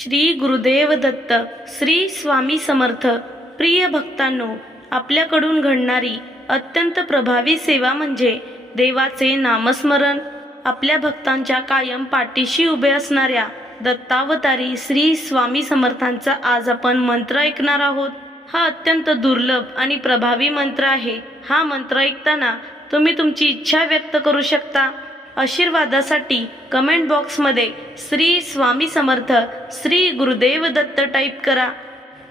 श्री गुरुदेव दत्त. श्री स्वामी समर्थ. प्रिय भक्तांनो, आपल्याकडून घडणारी अत्यंत प्रभावी सेवा म्हणजे देवाचे नामस्मरण. आपल्या भक्तांच्या कायम पाठीशी उभे असणाऱ्या दत्तावतारी श्री स्वामी समर्थांचा आज आपण मंत्र ऐकणार आहोत. हा अत्यंत दुर्लभ आणि प्रभावी मंत्र आहे. हा मंत्र ऐकताना तुम्ही तुमची इच्छा व्यक्त करू शकता. आशीर्वादासाठी कमेंट बॉक्समध्ये श्री स्वामी समर्थ, श्री गुरुदेव दत्त टाईप करा.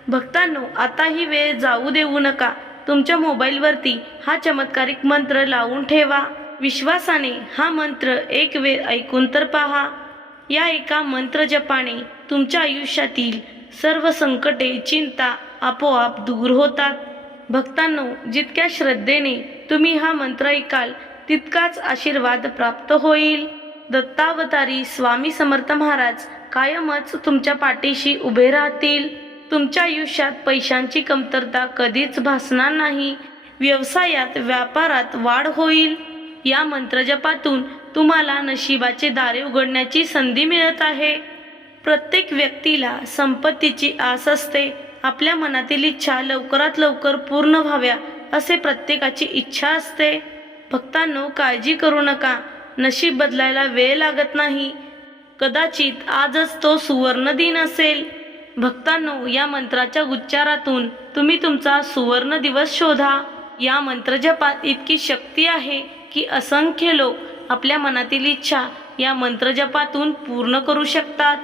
भक्तांनो, आता ही वेळ जाऊ देऊ नका. तुमच्या मोबाईलवरती हा चमत्कारिक मंत्र लावून ठेवा. विश्वासाने हा मंत्र एक वेळ ऐकून तर पहा. या एका मंत्र जपाने तुमच्या आयुष्यातील सर्व संकटे, चिंता आपोआप दूर होतात. भक्तांनो, जितक्या श्रद्धेने तुम्ही हा मंत्र ऐकाल तितकाच आशीर्वाद प्राप्त होईल. दत्तावतारी स्वामी समर्थ महाराज कायमच तुमच्या पाठीशी उभे राहतील. तुमच्या आयुष्यात पैशांची कमतरता कधीच भासणार नाही. व्यवसायात, व्यापारात वाढ होईल. या मंत्रजपातून तुम्हाला नशिबाचे दारे उघडण्याची संधी मिळत आहे. प्रत्येक व्यक्तीला संपत्तीची आस असते. आपल्या मनातील इच्छा लवकरात लवकर पूर्ण व्हाव्या असे प्रत्येकाची इच्छा असते. भक्तांनो, काळजी करू नका. नशीब बदलायला वेळ लागत नाही. कदाचित आजच तो सुवर्ण दिन असेल. भक्तांनो, या मंत्राच्या उच्चारातून तुम्ही तुमचा सुवर्ण दिवस शोधा. या मंत्रजपात इतकी शक्ती आहे की असंख्य लोक आपल्या मनातील इच्छा या मंत्रजपातून पूर्ण करू शकतात.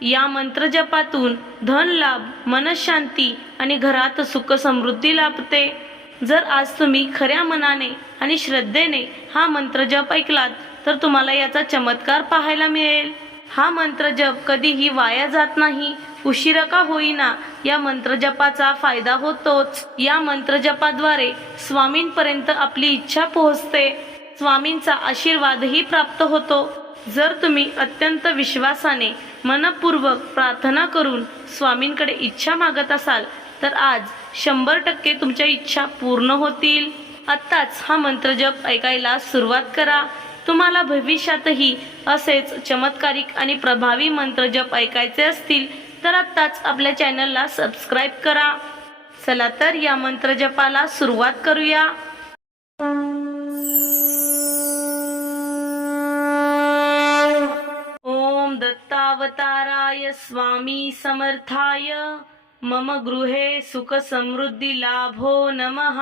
या मंत्रजपातून धन लाभ, मनशांती आणि घरात सुख समृद्धी लाभते. जर आज तुम्ही खऱ्या मनाने आणि श्रद्धेने हा मंत्रजप ऐकलात तर तुम्हाला याचा चमत्कार पाहायला मिळेल. हा मंत्रजप कधीही वाया जात नाही. उशिरा का होईना या मंत्रजपाचा फायदा होतोच. या मंत्रजपाद्वारे स्वामींपर्यंत आपली इच्छा पोहोचते. स्वामींचा आशीर्वादही प्राप्त होतो. जर तुम्ही अत्यंत विश्वासाने मनपूर्वक प्रार्थना करून स्वामींकडे इच्छा मागत असाल तर आज 100% तुमच्या इच्छा पूर्ण होतील. आत्ताच हा मंत्रजप ऐकायला सुरुवात करा. तुम्हाला भविष्यातही असेच चमत्कारिक आणि प्रभावी मंत्रजप ऐकायचे असतील तर आत्ताच आपल्या चॅनलला सबस्क्राईब करा. चला तर या मंत्रजपाला सुरुवात करूया. ओम दत्तावताराय स्वामी समर्थाय मम गृहे सुख समृद्धी लाभो नमः.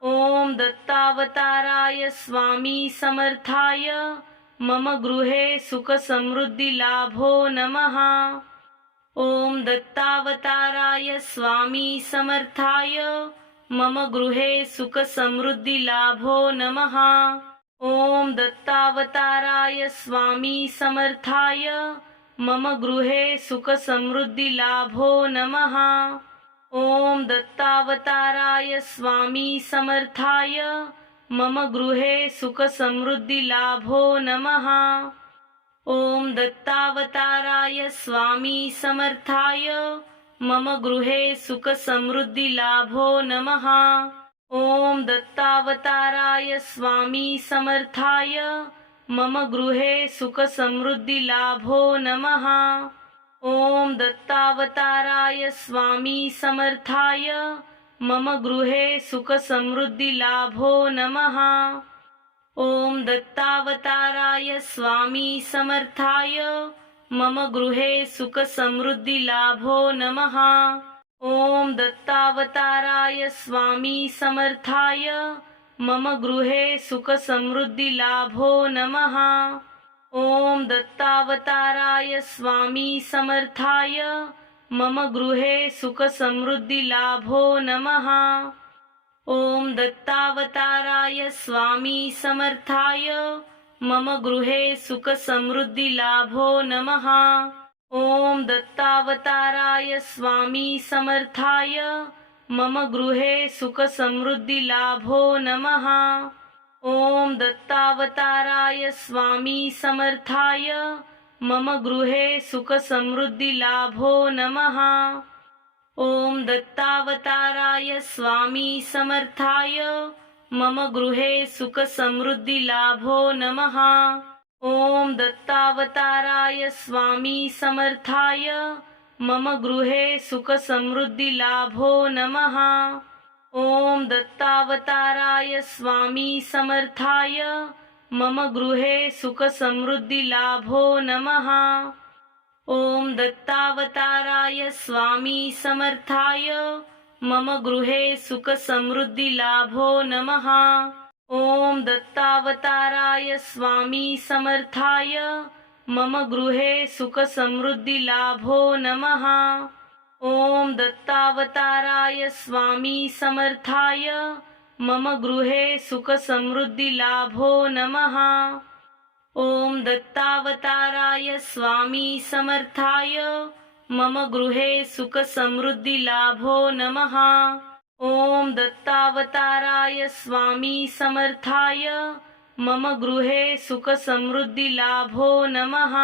ओम दत्तावताराय स्वामी समर्थाय मम गृहे सुख समृद्धी लाभो नमः. ओम दत्तावताराय स्वामी समर्थाय मम गृहे सुख समृद्धी लाभो नमः. ओम दत्तावताराय स्वामी समर्थाय मम गृहे सुख समृद्धी लाभो नमः. ओम दत्तावताराय स्वामी समर्थाय मम गृहे सुख समृद्धी लाभो नमः. ओम दत्तावताराय स्वामी समर्थाय मम गृहे सुख समृद्धी लाभो नमः. ओम दत्तावताराय स्वामी समर्थाय मम गृहे सुख समृद्धी लाभो नमः. ओम दत्तावताराय स्वामी समर्थाय मम गृहे सुख समृद्धी लाभो नमः. ओम दत्तावताराय स्वामी समर्थाय मम गृहे सुख समृद्धी लाभो नमः. ओम दत्तावताराय स्वामी समर्थाय मम गृहे सुख समृद्धी लाभो नमः. ओम दत्तावताराय स्वामी समर्थाय मम गृहे सुख समृद्धी लाभो नमः. ओम दत्तावताराय स्वामी समर्थाय मम गृहे सुख समृद्धी लाभो नमः. ओम दत्तावताराय स्वामी समर्थाय मम गृहे सुख समृद्धी लाभो नमः. ओम दत्तावताराय स्वामी समर्थाय मम गृहे सुख समृद्धी लाभो नमः. ओम दत्तावताराय स्वामी समर्थाय मम गृहे सुख समृद्धी लाभो नमः. ॐ दत्तावताराय स्वामी समर्थाय मम गृहे सुखसमृद्धिलाभो नमः। ॐ दत्तावताराय स्वामी समर्थाय मम गृहे सुखसमृद्धिलाभो नमः। ॐ दत्तावताराय स्वामी समर्थाय मम गृहे सुखसमृद्धिलाभो नमः। ॐ दत्तावताराय स्वामी समर्थाय मम गृहे सुखसमृद्धिलाभो नमः। ॐ दत्तावताराय स्वामी समर्थाय मम गृहे सुखसमृद्धिलाभो नमः। ॐ दत्तावताराय स्वामी समर्थाय मम गृहे सुखसमृद्धिलाभो नमः। ॐ दत्तावताराय स्वामी समर्थाय मम गृहे सुखसमृद्धिलाभो नमः।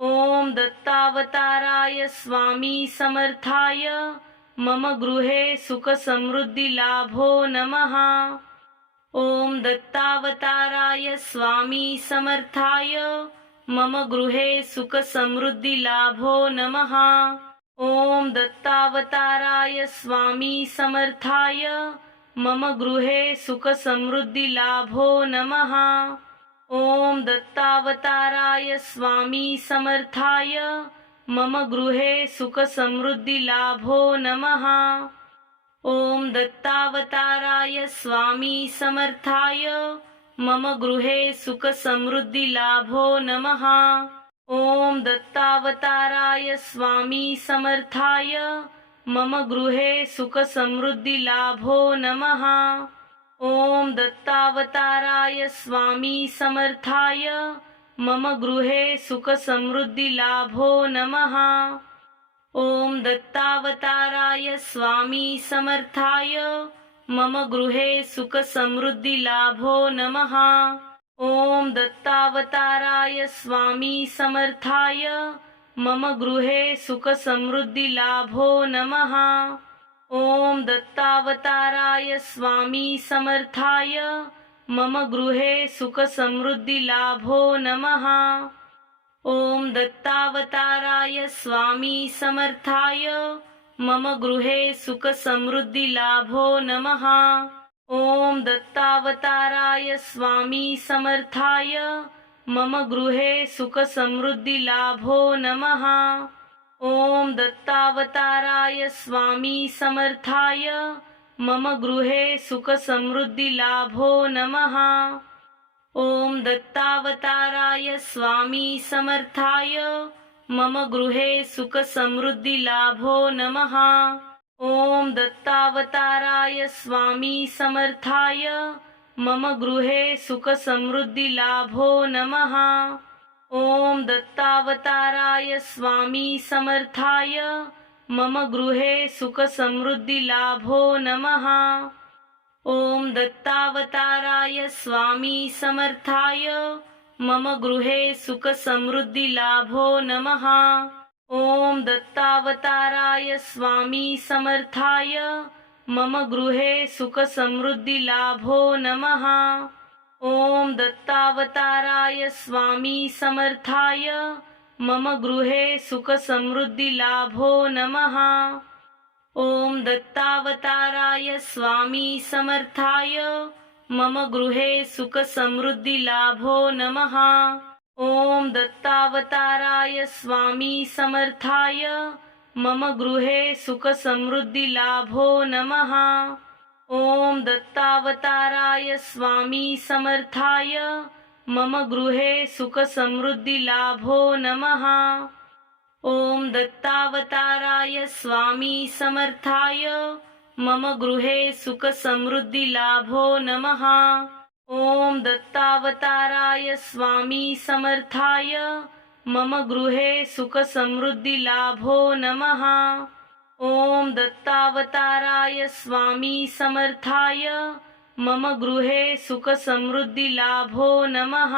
ॐ दत्तावताराय स्वामी समर्थाय मम गृहे सुखसमृद्धिलाभो नमः। ॐ दत्तावताराय स्वामी समर्थाय मम गृहे सुखसमृद्धिलाभो नमः। ॐ दत्तावताराय स्वामी समर्थाय मम गृहे सुखसमृद्धिलाभो नमः। ॐ दत्तावताराय स्वामी समर्थाय मम गृहे सुखसमृद्धिलाभो नमः। ॐ दत्तावताराय स्वामी समर्थाय मम गृहे सुखसमृद्धिलाभो नमः। ॐ दत्तावताराय स्वामी समर्थाय मम गृहे सुखसमृद्धिलाभो नमः। ॐ दत्तावताराय स्वामी समर्थाय मम गृहे सुखसमृद्धिलाभो नमः। ॐ दत्तावताराय स्वामी समर्थाय मम गृहे सुखसमृद्धिलाभो नमः। ॐ दत्तावताराय स्वामी समर्थाय मम गृहे सुखसमृद्धिलाभो नमः। ॐ दत्तावताराय स्वामी समर्थाय मम गृहे सुखसमृद्धिलाभो नमः। ॐ दत्तावताराय स्वामी समर्थाय मम गृहे सुखसमृद्धिलाभो नमः। ॐ दत्तावताराय स्वामी समर्थाय मम गृहे सुखसमृद्धिलाभो नमः। ॐ दत्तावताराय स्वामी समर्थाय मम गृहे सुखसमृद्धिलाभो नमः। ॐ दत्तावताराय स्वामी समर्थाय मम गृहे सुखसमृद्धिलाभो नमः। ॐ दत्तावताराय स्वामी समर्थाय मम गृहे सुखसमृद्धिलाभो नमः। ॐ दत्तावताराय स्वामी समर्थाय मम गृहे सुखसमृद्धिलाभो नमः। ॐ दत्तावताराय स्वामी समर्थाय मम गृहे सुखसमृद्धिलाभो नमः। ॐ दत्तावताराय स्वामी समर्थाय मम गृहे सुखसमृद्धिलाभो नमः। ॐ दत्तावताराय स्वामी समर्थाय मम गृहे सुखसमृद्धिलाभो नमः। ॐ दत्तावताराय स्वामी समर्थाय मम गृहे सुखसमृद्धिलाभो नमः। ॐ दत्तावताराय स्वामी समर्थाय मम गृहे सुखसमृद्धिलाभो नमः। ॐ दत्तावताराय स्वामी समर्थाय मम गृहे सुखसमृद्धिलाभो नमः। ॐ दत्तावताराय स्वामी समर्थाय मम गृहे सुखसमृद्धिलाभो नमः। ॐ दत्तावताराय स्वामी समर्थाय मम गृहे सुखसमृद्धिलाभो नमः। ॐ दत्तावताराय स्वामी समर्थाय मम गृहे सुखसमृद्धिलाभो नमः।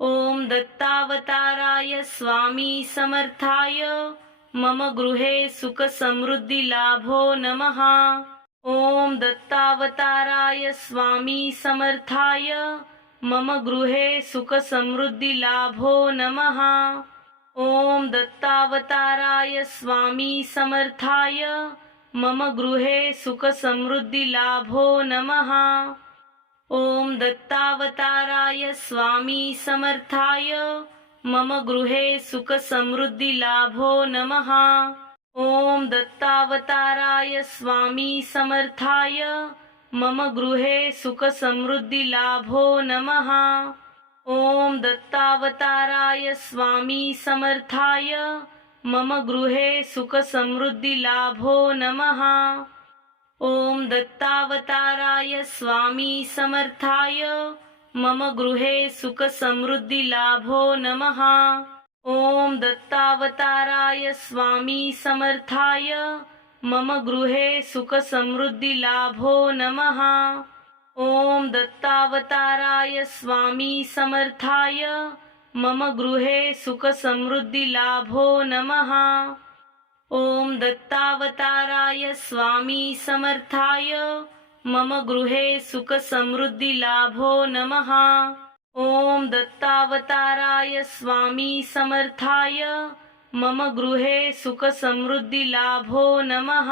ॐ दत्तावताराय स्वामी समर्थाय मम गृहे सुखसमृद्धिलाभो नमः। ॐ दत्तावताराय स्वामी समर्थाय मम गृहे सुखसमृद्धिलाभो नमः। ॐ दत्तावताराय स्वामी समर्थाय मम गृहे सुखसमृद्धिलाभो नमः। ॐ दत्तावताराय स्वामी समर्थाय मम गृहे सुखसमृद्धिलाभो नमः। ॐ दत्तावताराय स्वामी समर्थाय मम गृहे सुखसमृद्धिलाभो नमः। ॐ दत्तावताराय स्वामी समर्थाय मम गृहे सुखसमृद्धिलाभो नमः। ॐ दत्तावताराय स्वामी समर्थाय मम गृहे सुखसमृद्धिलाभो नमः। ॐ दत्तावताराय स्वामी समर्थाय मम गृहे सुखसमृद्धिलाभो नमः। ॐ दत्तावताराय स्वामी समर्थाय मम गृहे सुखसमृद्धिलाभो नमः। ॐ दत्तावताराय स्वामी समर्थाय मम गृहे सुखसमृद्धिलाभो नमः। ॐ दत्तावताराय स्वामी समर्थाय मम गृहे सुखसमृद्धिलाभो नमः।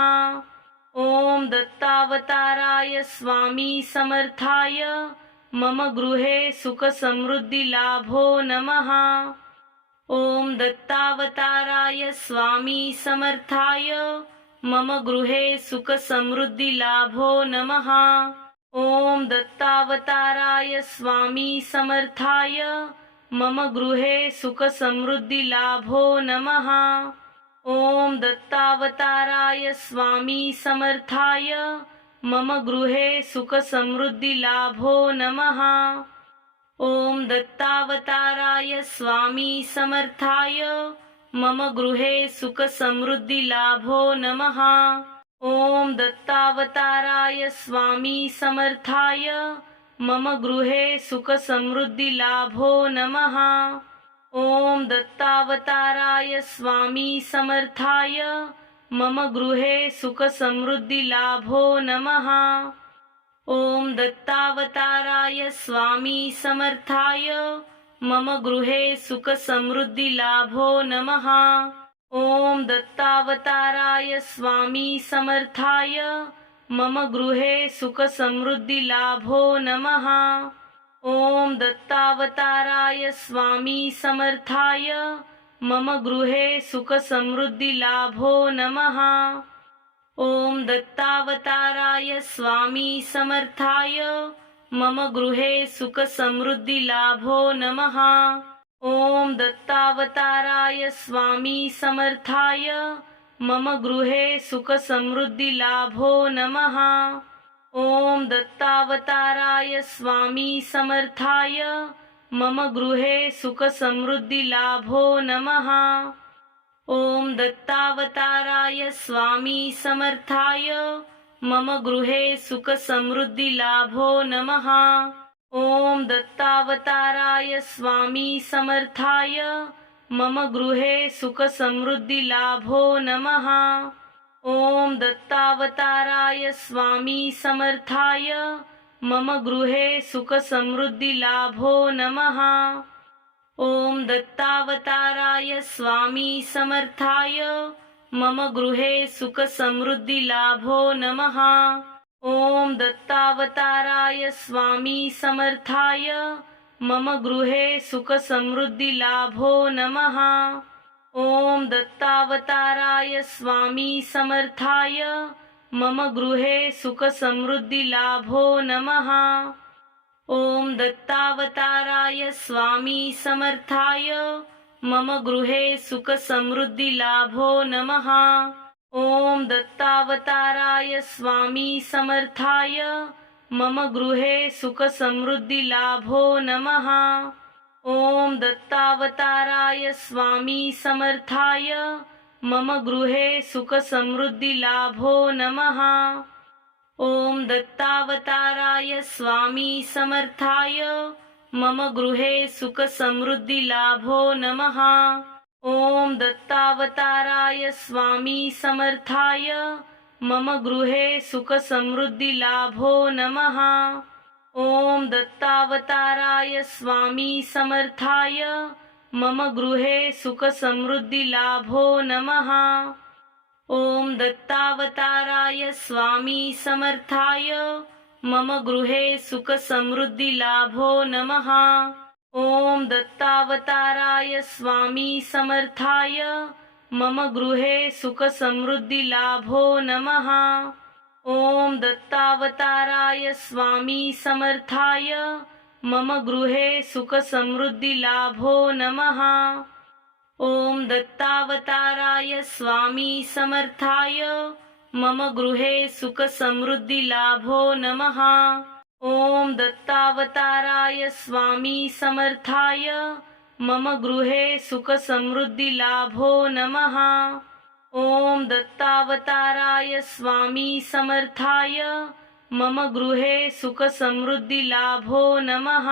ॐ दत्तावताराय स्वामी समर्थाय मम गृहे सुखसमृद्धिलाभो नमः। ॐ दत्तावताराय स्वामी समर्थाय मम गृहे सुखसमृद्धिलाभो नमः। ॐ दत्तावताराय स्वामी समर्थाय मम गृहे सुखसमृद्धिलाभो नमः। ॐ दत्तावताराय स्वामी समर्थाय मम गृहे सुखसमृद्धिलाभो नमः। ॐ दत्तावताराय स्वामी समर्थाय मम गृहे सुखसमृद्धिलाभो नमः। ॐ दत्तावताराय स्वामी समर्थाय मम गृहे सुखसमृद्धिलाभो नमः। ॐ दत्तावताराय स्वामी समर्थाय मम गृहे सुखसमृद्धिलाभो नमः। ॐ दत्तावताराय स्वामी समर्थाय मम गृहे सुखसमृद्धिलाभो नमः। ॐ दत्तावताराय स्वामी समर्थाय मम गृहे सुखसमृद्धिलाभो नमः। ॐ दत्तावताराय स्वामी समर्थाय मम गृहे सुखसमृद्धिलाभो नमः। ॐ दत्तावताराय स्वामी समर्थाय मम गृहे सुखसमृद्धिलाभो नमः। ॐ दत्तावताराय स्वामी समर्थाय मम गृहे सुखसमृद्धिलाभो नमः। ॐ दत्तावताराय स्वामी समर्थाय मम गृहे सुखसमृद्धिलाभो नमः। ॐ दत्तावताराय स्वामी समर्थाय मम गृहे सुखसमृद्धिलाभो नमः। ॐ दत्तावताराय स्वामी समर्थाय मम गृहे सुखसमृद्धिलाभो नमः। ॐ दत्तावताराय स्वामी समर्थाय मम गृहे सुखसमृद्धिलाभो नमः। ॐ दत्तावताराय स्वामी समर्थाय मम गृहे सुखसमृद्धिलाभो नमः। ॐ दत्तावताराय स्वामी समर्थाय मम गृहे सुखसमृद्धिलाभो नमः। ॐ दत्तावताराय स्वामी समर्थाय मम गृहे सुखसमृद्धिलाभो नमः। ॐ दत्तावताराय स्वामी समर्थाय मम गृहे सुखसमृद्धिलाभो नमः। ॐ दत्तावताराय स्वामी समर्थाय मम गृहे सुखसमृद्धिलाभो नमः। ॐ दत्तावताराय स्वामी समर्थाय मम गृहे सुखसमृद्धिलाभो नमः। ॐ दत्तावताराय स्वामी समर्थाय मम गृहे सुखसमृद्धिलाभो नमः। ॐ दत्तावताराय स्वामी समर्थाय मम गृहे सुखसमृद्धिलाभो नमः। ॐ दत्तावताराय स्वामी समर्थाय मम गृहे सुखसमृद्धिलाभो नमः। ॐ दत्तावताराय स्वामी समर्थाय मम गृहे सुखसमृद्धिलाभो नमः। ॐ दत्तावताराय स्वामी समर्थाय मम गृहे सुखसमृद्धिलाभो नमः। ॐ दत्तावताराय स्वामी समर्थाय मम गृहे सुखसमृद्धिलाभो नमः। ॐ दत्तावताराय स्वामी समर्थाय मम गृहे सुखसमृद्धिलाभो नमः। ॐ दत्तावताराय स्वामी समर्थाय मम गृहे सुखसमृद्धिलाभो नमः। ॐ दत्तावताराय स्वामी समर्थाय मम गृहे सुखसमृद्धिलाभो नमः।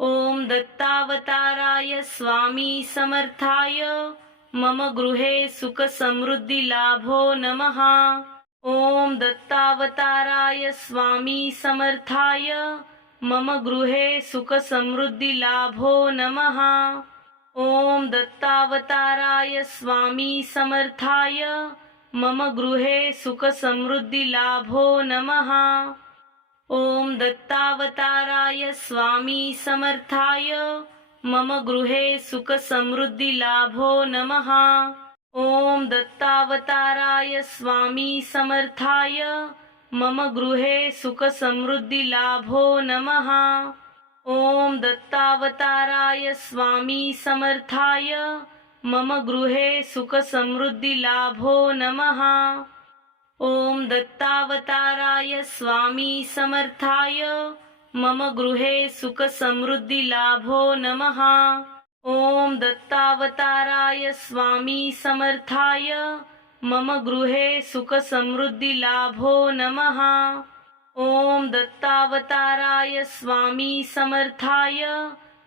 ॐ दत्तावताराय स्वामी समर्थाय मम गृहे सुखसमृद्धिलाभो नमः। ॐ दत्तावताराय स्वामी समर्थाय मम गृहे सुखसमृद्धिलाभो नमः। ॐ दत्तावताराय स्वामी समर्थाय मम गृहे सुखसमृद्धिलाभो नमः। ॐ दत्तावताराय स्वामी समर्थाय मम गृहे सुखसमृद्धिलाभो नमः। ॐ दत्तावताराय स्वामी समर्थाय मम गृहे सुखसमृद्धिलाभो नमः। ॐ दत्तावताराय स्वामी समर्थाय मम गृहे सुखसमृद्धिलाभो नमः। ॐ दत्तावताराय स्वामी समर्थाय मम गृहे सुखसमृद्धिलाभो नमः। ॐ दत्तावताराय स्वामी समर्थाय मम गृहे सुखसमृद्धिलाभो नमः। ॐ दत्तावताराय स्वामी समर्थाय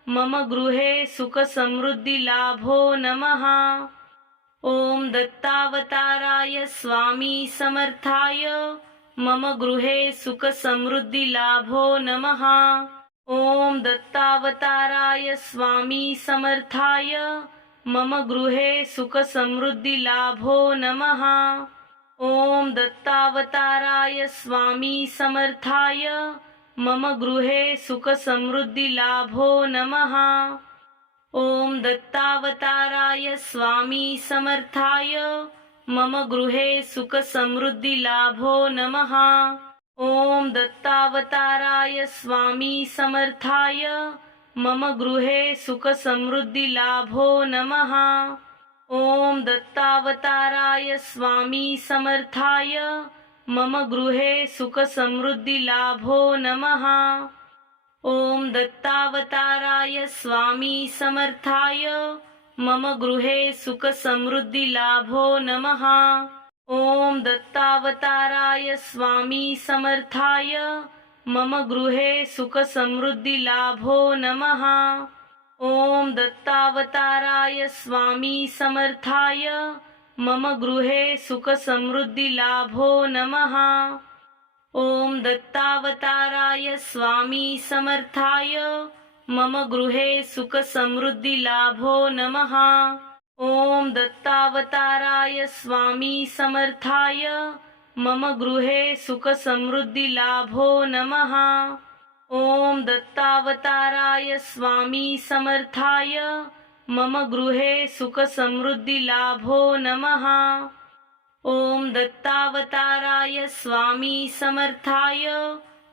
मम गृहे सुखसमृद्धिलाभो नमः। ॐ दत्तावताराय स्वामी समर्थाय मम गृहे सुखसमृद्धिलाभो नमः। ॐ दत्तावताराय स्वामी समर्थाय मम गृहे सुखसमृद्धिलाभो नमः। ॐ दत्तावताराय स्वामी समर्थाय मम गृहे सुखसमृद्धिलाभो नमः। ॐ दत्तावताराय स्वामी समर्थाय मम गृहे सुखसमृद्धिलाभो नमः। ॐ दत्तावताराय स्वामी समर्थाय मम गृहे सुखसमृद्धिलाभो नमः। ॐ दत्तावताराय स्वामी समर्थाय मम गृहे सुखसमृद्धिलाभो नमः। ॐ दत्तावताराय स्वामी समर्थाय मम गृहे सुखसमृद्धिलाभो नमः। ॐ दत्तावताराय स्वामी समर्थाय मम गृहे सुखसमृद्धिलाभो नमः। ॐ दत्तावताराय स्वामी समर्थाय मम गृहे सुखसमृद्धिलाभो नमः। ॐ दत्तावताराय स्वामी समर्थाय मम गृहे सुखसमृद्धिलाभो नमः। ॐ दत्तावताराय स्वामी समर्थाय मम गृहे सुखसमृद्धिलाभो नमः। ॐ दत्तावताराय स्वामी समर्थाय मम गृहे सुखसमृद्धिलाभो नमः। ॐ दत्तावताराय स्वामी समर्थाय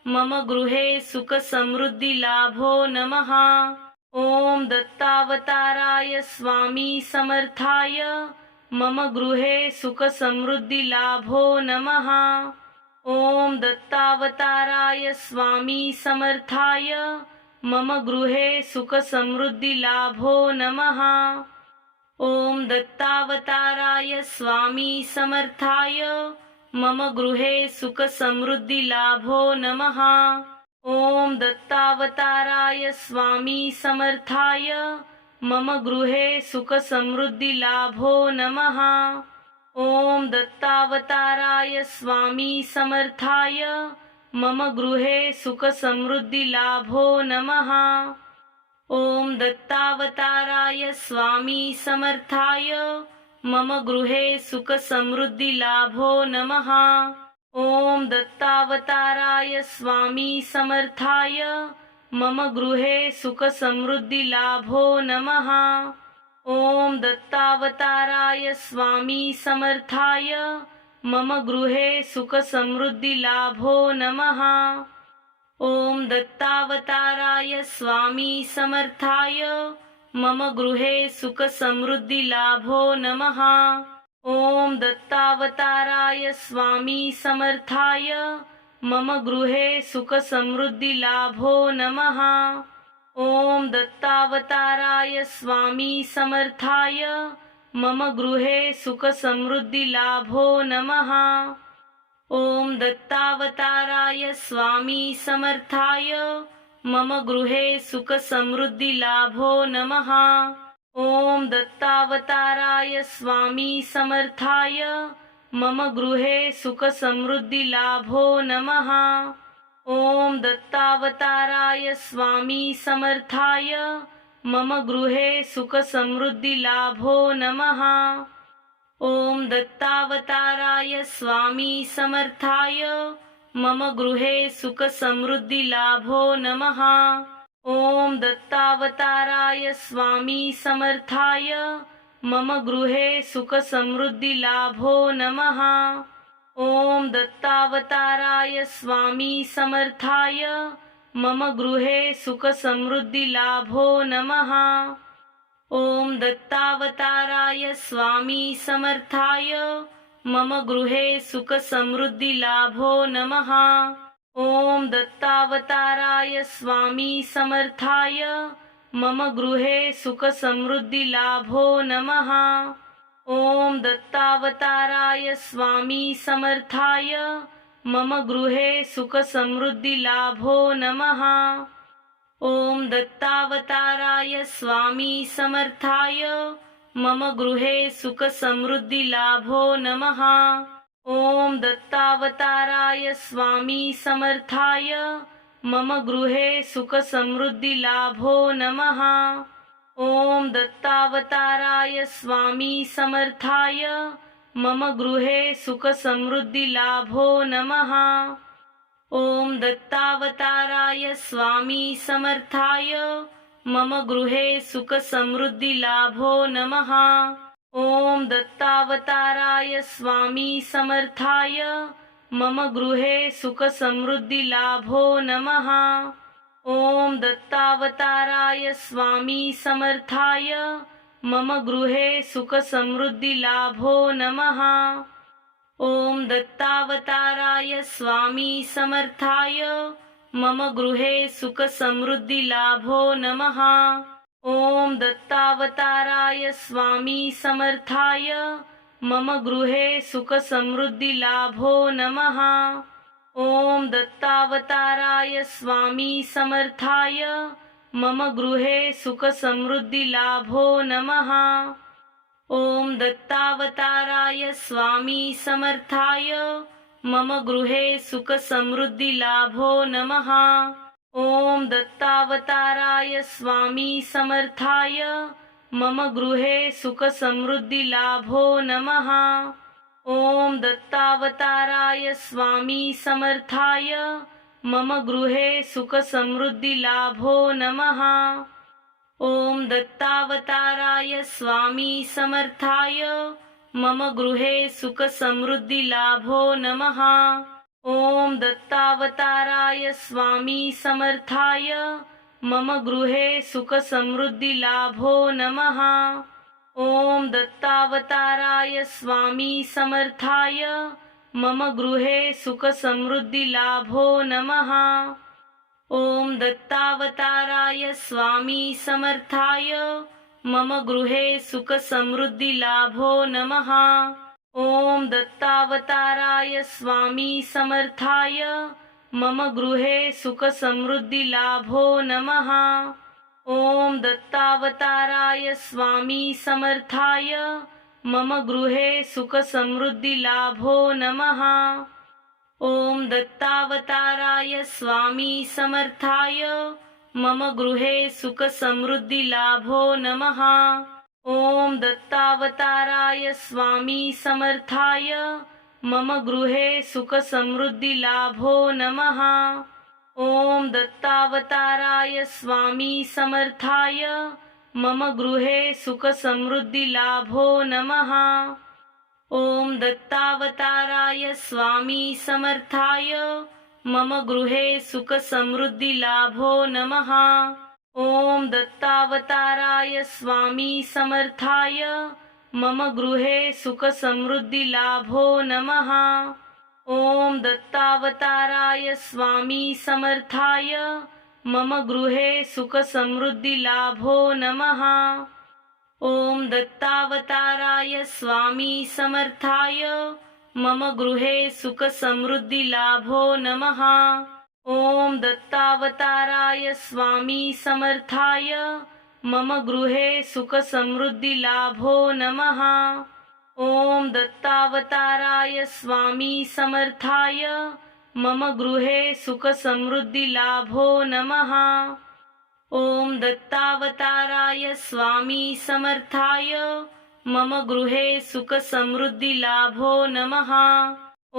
मम गृहे सुखसमृद्धिलाभो नमः। ॐ दत्तावताराय स्वामी समर्थाय मम गृहे सुखसमृद्धिलाभो नमः। ॐ दत्तावताराय स्वामी समर्थाय मम गृहे सुखसमृद्धिलाभो नमः। ॐ दत्तावताराय स्वामी समर्थाय मम गृहे सुखसमृद्धिलाभो नमः। ॐ दत्तावताराय स्वामी समर्थाय मम गृहे सुखसमृद्धिलाभो नमः। ॐ दत्तावताराय स्वामी समर्थाय मम गृहे सुखसमृद्धिलाभो नमः। ॐ दत्तावताराय स्वामी समर्थाय मम गृहे सुखसमृद्धिलाभो नमः। ॐ दत्तावताराय स्वामी समर्थाय मम गृहे सुखसमृद्धिलाभो नमः। ॐ दत्तावताराय स्वामी समर्थाय मम गृहे सुखसमृद्धिलाभो नमः। ॐ दत्तावताराय स्वामी समर्थाय मम गृहे सुखसमृद्धिलाभो नमः। ॐ दत्तावताराय स्वामी समर्थाय मम गृहे सुखसमृद्धिलाभो नमः। ॐ दत्तावताराय स्वामी समर्थाय मम गृहे सुखसमृद्धिलाभो नमः। ॐ दत्तावताराय स्वामी समर्थाय मम गृहे सुखसमृद्धिलाभो नमः। ॐ दत्तावताराय स्वामी समर्थाय मम गृहे सुखसमृद्धिलाभो नमः। ॐ दत्तावताराय स्वामी समर्थाय मम गृहे सुखसमृद्धिलाभो नमः। ॐ दत्तावताराय स्वामी समर्थाय मम गृहे सुखसमृद्धिलाभो नमः। ॐ दत्तावताराय स्वामी समर्थाय मम गृहे सुखसमृद्धिलाभो नमः। ॐ दत्तावताराय स्वामी समर्थाय मम गृहे सुखसमृद्धिलाभो नमः। ॐ दत्तावताराय स्वामी समर्थाय मम गृहे सुखसमृद्धिलाभो नमः। ॐ दत्तावताराय स्वामी समर्थाय मम गृहे सुखसमृद्धिलाभो नमः। ॐ दत्तावताराय स्वामी समर्थाय मम गृहे सुखसमृद्धिलाभो नमः। ॐ दत्तावताराय स्वामी समर्थाय मम गृहे सुखसमृद्धिलाभो नमः। ॐ दत्तावताराय स्वामी समर्थाय मम गृहे सुखसमृद्धिलाभो नमः। ॐ दत्तावताराय स्वामी समर्थाय मम गृहे सुखसमृद्धिलाभो नमः। ॐ दत्तावताराय स्वामी समर्थाय मम गृहे सुखसमृद्धिलाभो नमः। ॐ दत्तावताराय स्वामी समर्थाय मम गृहे सुखसमृद्धिलाभो नमः। ॐ दत्तावताराय स्वामी समर्थाय मम गृहे सुखसमृद्धिलाभो नमः। ॐ दत्तावताराय स्वामी समर्थाय मम गृहे सुखसमृद्धिलाभो नमः। ॐ दत्तावताराय स्वामी समर्थाय मम गृहे सुखसमृद्धिलाभो नमः। ॐ दत्तावताराय स्वामी समर्थाय मम गृहे सुखसमृद्धिलाभो नमः। ॐ दत्तावताराय स्वामी समर्थाय मम गृहे सुखसमृद्धिलाभो नमः। ॐ दत्तावताराय स्वामी समर्थाय मम गृहे सुखसमृद्धिलाभो नमः। ॐ दत्तावताराय स्वामी समर्थाय मम गृहे सुखसमृद्धिलाभो नमः। ॐ दत्तावताराय स्वामी समर्थाय मम गृहे सुखसमृद्धिलाभो नमः। ॐ दत्तावताराय स्वामी समर्थाय मम गृहे सुखसमृद्धिलाभो नमः। ॐ दत्तावताराय स्वामी समर्थाय मम गृहे सुखसमृद्धिलाभो नमः। ॐ दत्तावताराय स्वामी समर्थाय मम गृहे सुखसमृद्धिलाभो नमः। ॐ दत्तावताराय स्वामी समर्थाय मम गृहे सुखसमृद्धिलाभो नमः। ॐ दत्तावताराय स्वामी समर्थाय मम गृहे सुखसमृद्धिलाभो नमः। ॐ दत्तावताराय स्वामी समर्थाय मम गृहे सुख समृद्धी लाभो नमः। ॐ दत्तावताराय स्वामी समर्थाय मम गृहे सुख समृद्धी लाभो नमः। ॐ दत्तावताराय स्वामी समर्थाय मम गृहे सुख समृद्धी लाभो नमः। ॐ दत्तावताराय स्वामी समर्थाय मम गृहे सुख समृद्धी लाभो नमः। ॐ दत्तावताराय स्वामी समर्थाय मम गृहे सुख समृद्धी लाभो नमः। ॐ दत्तावताराय स्वामी समर्थाय मम गृहे सुख समृद्धी लाभो नमः। ॐ दत्तावताराय स्वामी समर्थाय मम गृहे सुख समृद्धी लाभो नमः। ॐ दत्तावताराय स्वामी समर्थाय मम गृहे सुख समृद्धी लाभो नमः। ॐ दत्तावताराय स्वामी समर्थाय मम गृहे सुख समृद्धी लाभो नमः। ॐ दत्तावताराय स्वामी समर्थाय मम गृहे सुख समृद्धी लाभो नमः।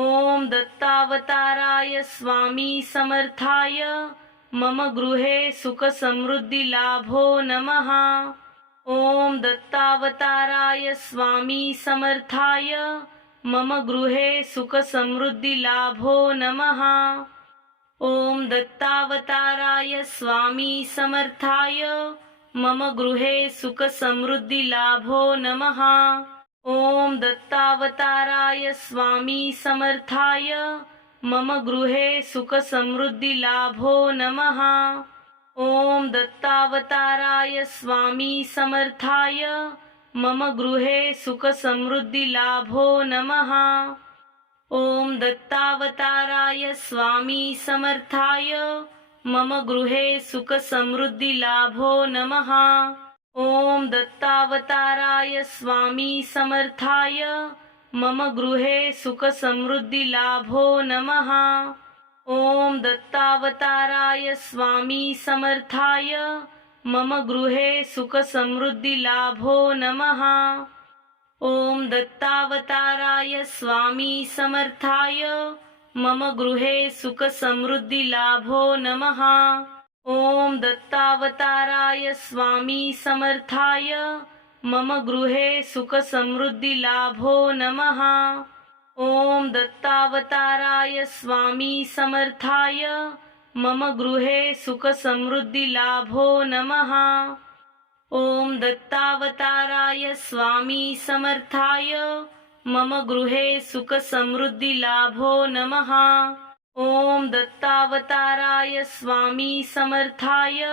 ॐ दत्तावताराय स्वामी समर्थाय मम गृहे सुख समृद्धी लाभो नमः। ॐ दत्तावताराय स्वामी समर्थाय मम गृहे सुख समृद्धी लाभो नमः। ॐ दत्तावताराय स्वामी समर्थाय मम गृहे सुख समृद्धी लाभो नमः। ॐ दत्तावताराय स्वामी समर्थाय मम गृहे सुख समृद्धी लाभो नमः। ॐ दत्तावताराय स्वामी समर्थाय मम गृहे सुख समृद्धी लाभो नमः। ॐ दत्तावताराय स्वामी समर्थाय मम गृहे सुख समृद्धी लाभो नमः। ॐ दत्तावताराय स्वामी समर्थाय मम गृहे सुख समृद्धी लाभो नमः। ॐ दत्तावताराय स्वामी समर्थाय मम गृहे सुख समृद्धी लाभो नमः। ॐ दत्तावताराय स्वामी समर्थाय मम गृहे सुख समृद्धी लाभो नमः। ॐ दत्तावताराय स्वामी समर्थाय मम गृहे सुख समृद्धी लाभो नमः। ॐ दत्तावताराय स्वामी समर्थाय मम गृहे सुख समृद्धी लाभो नमः। ॐ दत्तावताराय स्वामी समर्थाय मम गृहे सुख समृद्धी लाभो नमः। ॐ दत्तावताराय स्वामी समर्थाय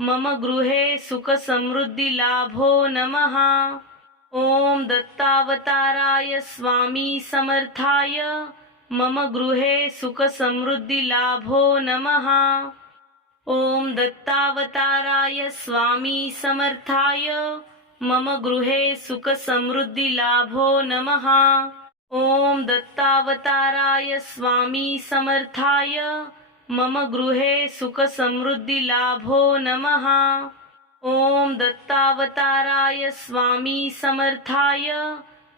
मम गृहे सुख समृद्धी लाभो नमः। ॐ दत्तावताराय स्वामी समर्थाय मम गृहे सुख समृद्धी लाभो नमः। ॐ दत्तावताराय स्वामी समर्थाय मम गृहे सुख समृद्धी लाभो नमः। ॐ दत्तावताराय स्वामी समर्थाय मम गृहे सुख समृद्धी लाभो नमः। ॐ दत्तावताराय स्वामी समर्थाय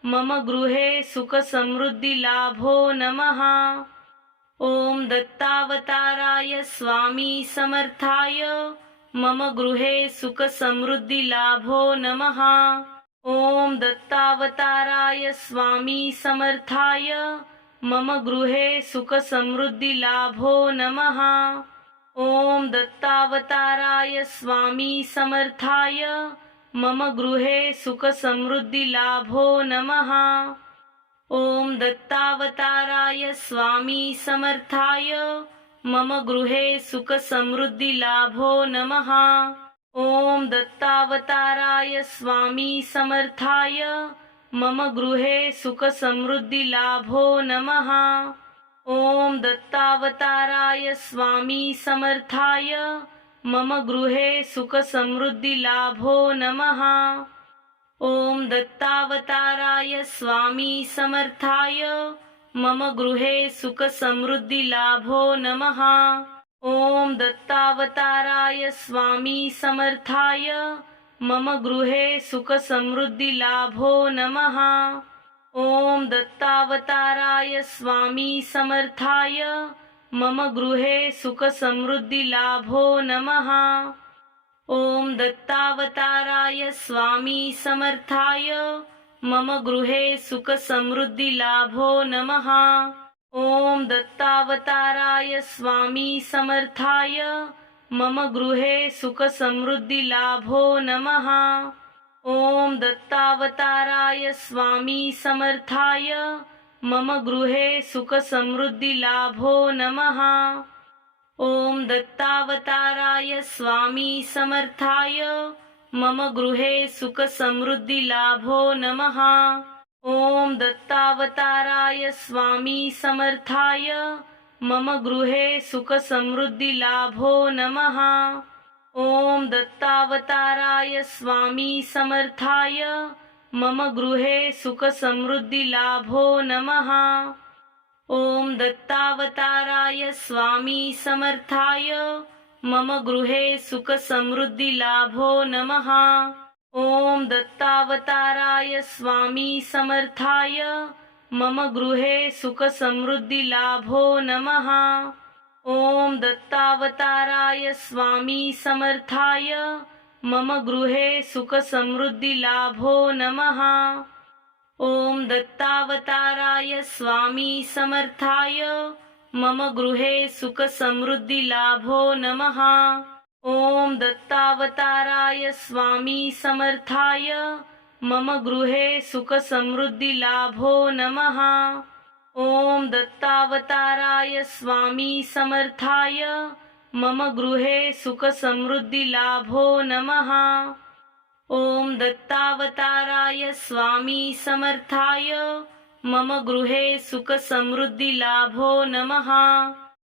मम गृहे सुख समृद्धी लाभो नमः। ॐ दत्तावताराय स्वामी समर्थाय मम गृहे सुख समृद्धी लाभो नमः। ॐ दत्तावताराय स्वामी समर्थाय मम गृहे सुख समृद्धी लाभो नमः। ॐ दत्तावताराय स्वामी समर्थाय मम गृहे सुख समृद्धी लाभो नमः। ॐ दत्तावताराय स्वामी समर्थाय मम गृहे सुख समृद्धी लाभो नमः। ॐ दत्तावताराय स्वामी समर्थाय मम गृहे सुख समृद्धी लाभो नमः। ॐ दत्तावताराय स्वामी समर्थाय मम गृहे सुख समृद्धी लाभो नमः। ॐ दत्तावताराय स्वामी समर्थाय मम गृहे सुख समृद्धी लाभो नमः। ओम दत्तावताराय स्वामी समर्थाय मम गृहे सुख समृद्धी लाभो नमः। ओम दत्तावताराय स्वामी समर्थाय मम गृहे सुख समृद्धी लाभो नमः। ओम दत्तावताराय स्वामी समर्थाय मम गृहे सुख समृद्धी लाभो नमः। ओम दत्तावताराय स्वामी समर्थाय मम गृहे सुख समृद्धी लाभो नमः। ओम दत्तावताराय स्वामी समर्थाय मम गृहे सुख समृद्धी लाभो नमः। ओम दत्तावताराय स्वामी समर्थाय मम गृहे सुख समृद्धी लाभो नमः। ओम दत्तावताराय स्वामी समर्थाय मम गृहे सुख समृद्धी लाभो नमः। ओम दत्तावताराय स्वामी समर्थाय मम गृहे सुख समृद्धी लाभो नमः। ओम दत्तावताराय स्वामी समर्थाय मम गृहे सुख समृद्धी लाभो नमः। ओम दत्तावताराय स्वामी समर्थाय मम गृहे सुख समृद्धी लाभो नमः। ओम दत्तावताराय स्वामी समर्थाय मम गृहे सुख समृद्धी लाभो नमः। ओम दत्तावताराय स्वामी समर्थाय मम गृहे सुख समृद्धी लाभो नमः। ओम दत्तावताराय स्वामी समर्थाय मम गृहे सुख समृद्धी लाभो नमः। ओम दत्तावताराय स्वामी समर्थाय मम गृहे सुख समृद्धी लाभो नमः। ओम दत्तावताराय स्वामी समर्थाय मम गृहे सुख समृद्धी लाभो नमः।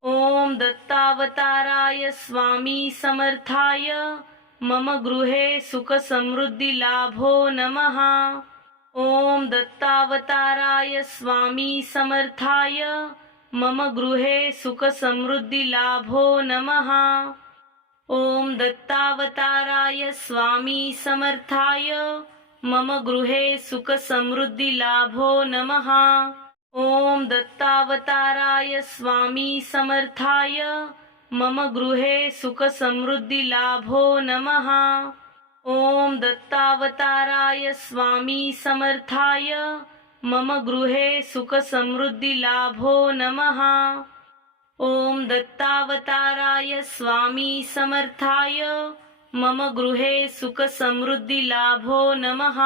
ओम दत्तावताराय स्वामी समर्थाय मम गृहे सुख समृद्धी लाभो नमः। ओम दत्तावताराय स्वामी समर्थाय मम गृहे सुख समृद्धी लाभो नमः। ओम दत्तावताराय स्वामी समर्थाय मम गृहे सुख समृद्धी लाभो नमः। ओम दत्तावताराय स्वामी समर्थाय मम गृहे सुख समृद्धी लाभो नमः। ओम दत्तावताराय स्वामी समर्थाय मम गृहे सुख समृद्धी लाभो नमः। ओम दत्तावताराय स्वामी समर्थाय मम गृहे सुख समृद्धी लाभो नमः।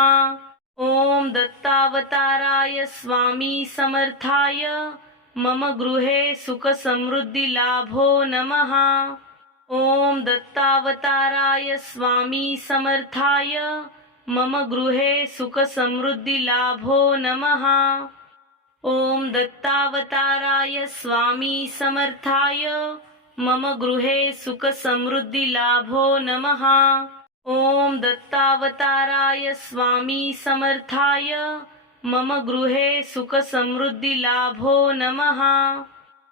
ओम दत्तावताराय स्वामी समर्थाय मम गृहे सुख समृद्धी लाभो नमः। ओम दत्तावताराय स्वामी समर्थाय मम गृहे सुख समृद्धी लाभो नमः। ओम दत्तावताराय स्वामी समर्थाय मम गृहे सुख समृद्धी लाभो नमः। ओम दत्तावताराय स्वामी समर्थाय मम गृहे सुख समृद्धी लाभो नमः।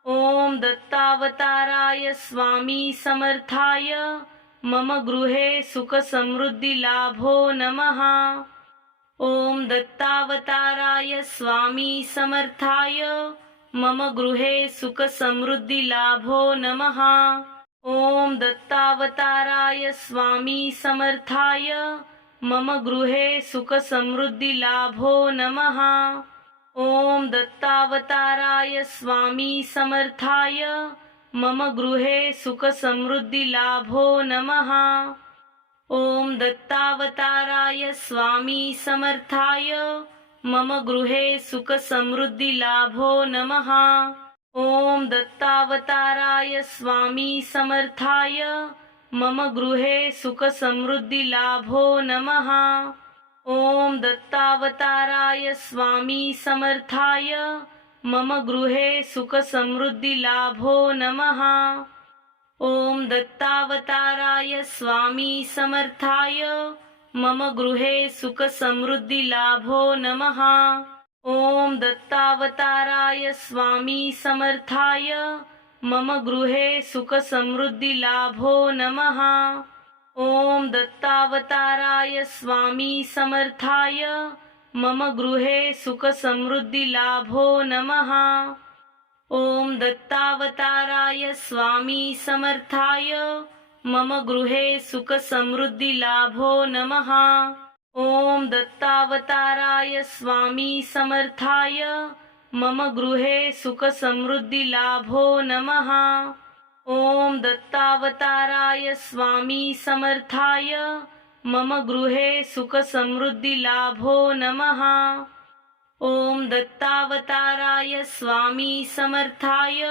ओम दत्तावताराय स्वामी समर्थाय मम गृहे सुख समृद्धी लाभो नमः। ओम दत्तावताराय स्वामी समर्थाय मम गृहे सुख समृद्धी लाभो नमः। ओम दत्तावताराय स्वामी समर्थाय मम गृहे सुख समृद्धी लाभो नमः। ओम दत्तावताराय स्वामी समर्थाय मम गृहे सुख समृद्धी लाभो नमः। ओम दत्तावताराय स्वामी समर्थाय मम गृहे सुख समृद्धी लाभो नमः। ओम दत्तावताराय स्वामी समर्थाय मम गृहे सुख समृद्धी लाभो नमः। ओम दत्तावताराय स्वामी समर्थाय मम गृहे सुख समृद्धी लाभो नमः। ओम दत्तावताराय स्वामी समर्थाय मम गृहे सुख समृद्धी लाभो नमः। ॐ दत्तावताराय स्वामी समर्थाय मम गृहे सुखसमृद्धिलाभो नमः। ॐ दत्तावताराय स्वामी समर्थाय मम गृहे सुखसमृद्धिलाभो नमः। ॐ दत्तावताराय स्वामी समर्थाय मम गृहे सुखसमृद्धिलाभो नमः। ॐ दत्तावताराय स्वामी समर्थाय मम गृहे सुखसमृद्धिलाभो नमः। ॐ दत्तावताराय स्वामी समर्थाय मम गृहे सुखसमृद्धिलाभो नमः। ॐ दत्तावताराय स्वामी समर्थाय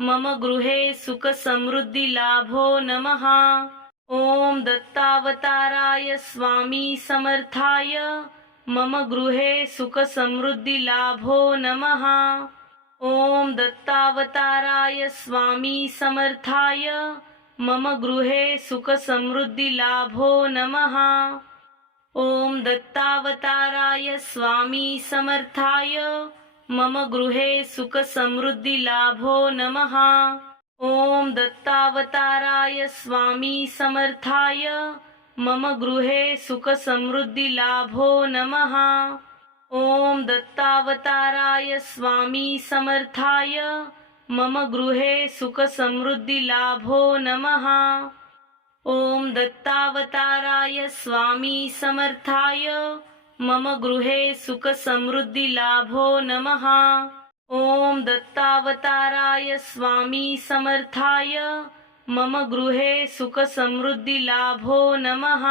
मम गृहे सुखसमृद्धिलाभो नमः। ॐ दत्तावताराय स्वामी समर्थाय मम गृहे सुखसमृद्धिलाभो नमः। ॐ दत्तावताराय स्वामी समर्थाय मम गृहे सुखसमृद्धिलाभो नमः। ॐ दत्तावताराय स्वामी समर्थाय मम गृहे सुखसमृद्धिलाभो नमः। ॐ दत्तावताराय स्वामी समर्थाय मम गृहे सुखसमृद्धिलाभो नमः। ॐ दत्तावताराय स्वामी समर्थाय मम गृहे सुखसमृद्धिलाभो नमः। ॐ दत्तावताराय स्वामी समर्थाय मम गृहे सुखसमृद्धिलाभो नमः। ॐ दत्तावताराय स्वामी समर्थाय मम गृहे सुखसमृद्धिलाभो नमः।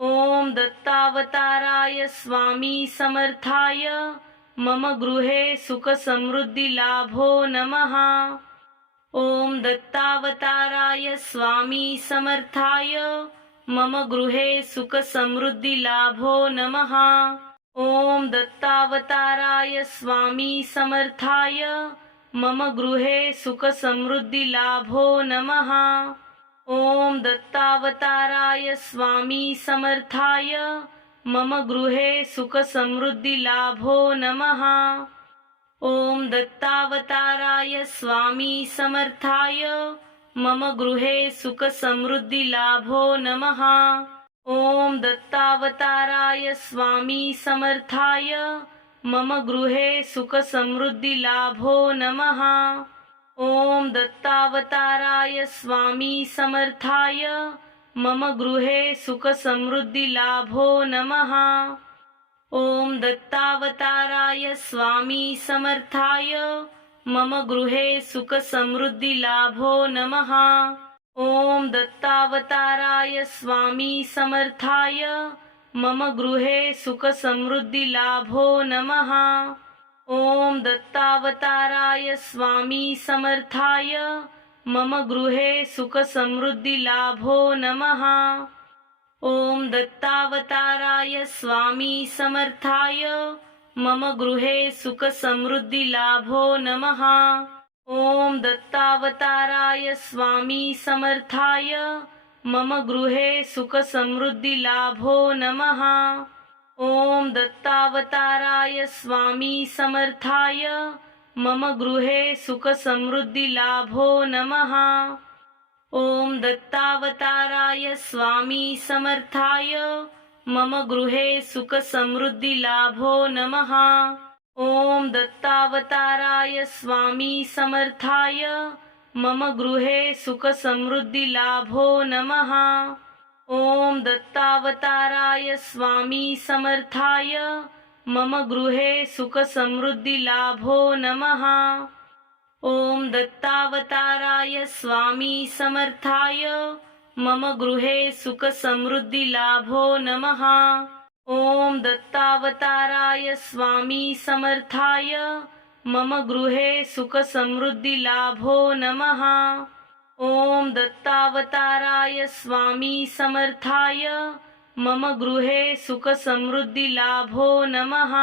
ॐ दत्तावताराय स्वामी समर्थाय मम गृहे सुखसमृद्धिलाभो नमः। ॐ दत्तावताराय स्वामी समर्थाय मम गृहे सुखसमृद्धिलाभो नमः। ॐ दत्तावताराय स्वामी समर्थाय मम गृहे सुखसमृद्धिलाभो नमः। ॐ दत्तावताराय स्वामी समर्थाय मम गृहे सुखसमृद्धिलाभो नमः। ॐ दत्तावताराय स्वामी समर्थाय मम गृहे सुखसमृद्धिलाभो नमः। ॐ दत्तावताराय स्वामी समर्थाय मम गृहे सुखसमृद्धिलाभो नमः। ॐ दत्तावताराय स्वामी समर्थाय मम गृहे सुखसमृद्धिलाभो नमः। ॐ दत्तावताराय स्वामी समर्थाय मम गृहे सुखसमृद्धिलाभो नमः। ॐ दत्तावताराय स्वामी समर्थाय मम गृहे सुखसमृद्धिलाभो नमः। ॐ दत्तावताराय स्वामी समर्थाय मम गृहे सुखसमृद्धिलाभो नमः। ॐ दत्तावताराय स्वामी समर्थाय मम गृहे सुखसमृद्धिलाभो नमः। ॐ दत्तावताराय स्वामी समर्थाय मम गृहे सुखसमृद्धिलाभो नमः। ॐ दत्तावताराय स्वामी समर्थाय मम गृहे सुखसमृद्धिलाभो नमः। ॐ दत्तावताराय स्वामी समर्थाय मम गृहे सुखसमृद्धिलाभो नमः। ॐ दत्तावताराय स्वामी समर्थाय मम गृहे सुखसमृद्धिलाभो नमः। ॐ दत्तावताराय स्वामी समर्थाय मम गृहे सुखसमृद्धिलाभो नमः। ॐ दत्तावताराय स्वामी समर्थाय मम गृहे सुखसमृद्धिलाभो नमः। ॐ दत्तावताराय स्वामी समर्थाय मम गृहे सुखसमृद्धिलाभो नमः। ॐ दत्तावताराय स्वामी समर्थाय मम गृहे सुखसमृद्धिलाभो नमः।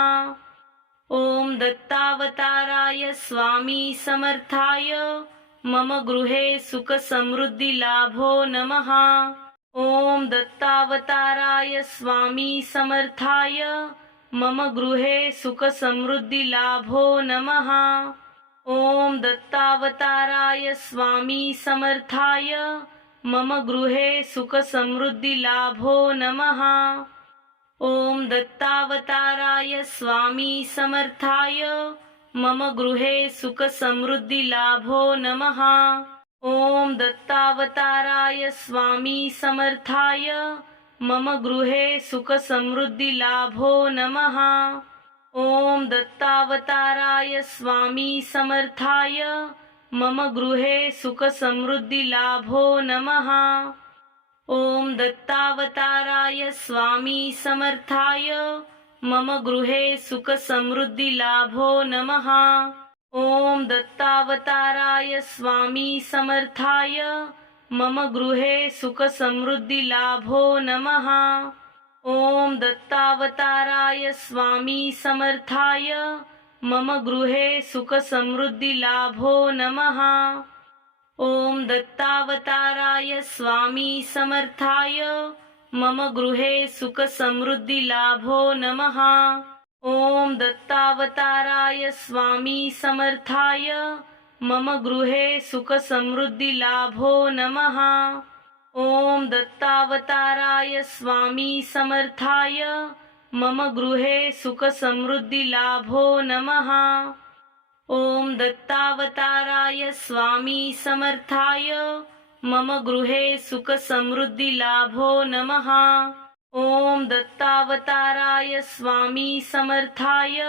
ॐ दत्तावताराय स्वामी समर्थाय मम गृहे सुखसमृद्धिलाभो नमः। ॐ दत्तावताराय स्वामी समर्थाय मम गृहे सुखसमृद्धिलाभो नमः। ॐ दत्तावताराय स्वामी समर्थाय मम गृहे सुखसमृद्धिलाभो नमः। ॐ दत्तावताराय स्वामी समर्थाय मम गृहे सुखसमृद्धिलाभो नमः। ॐ दत्तावताराय स्वामी समर्थाय मम गृहे सुखसमृद्धिलाभो नमः। ॐ दत्तावताराय स्वामी समर्थाय मम गृहे सुखसमृद्धिलाभो नमः। ॐ दत्तावताराय स्वामी समर्थाय मम गृहे सुखसमृद्धिलाभो नमः। ॐ दत्तावताराय स्वामी समर्थाय मम गृहे सुखसमृद्धिलाभो नमः। ॐ दत्तावताराय स्वामी समर्थाय मम गृहे सुखसमृद्धिलाभो नमः। ॐ दत्तावताराय स्वामी समर्थाय मम गृहे सुखसमृद्धिलाभो नमः। ॐ दत्तावताराय स्वामी समर्थाय मम गृहे सुखसमृद्धिलाभो नमः। ॐ दत्तावताराय स्वामी समर्थाय मम गृहे सुखसमृद्धिलाभो नमः। ॐ दत्तावताराय स्वामी समर्थाय मम गृहे सुखसमृद्धिलाभो नमः। ॐ दत्तावताराय स्वामी समर्थाय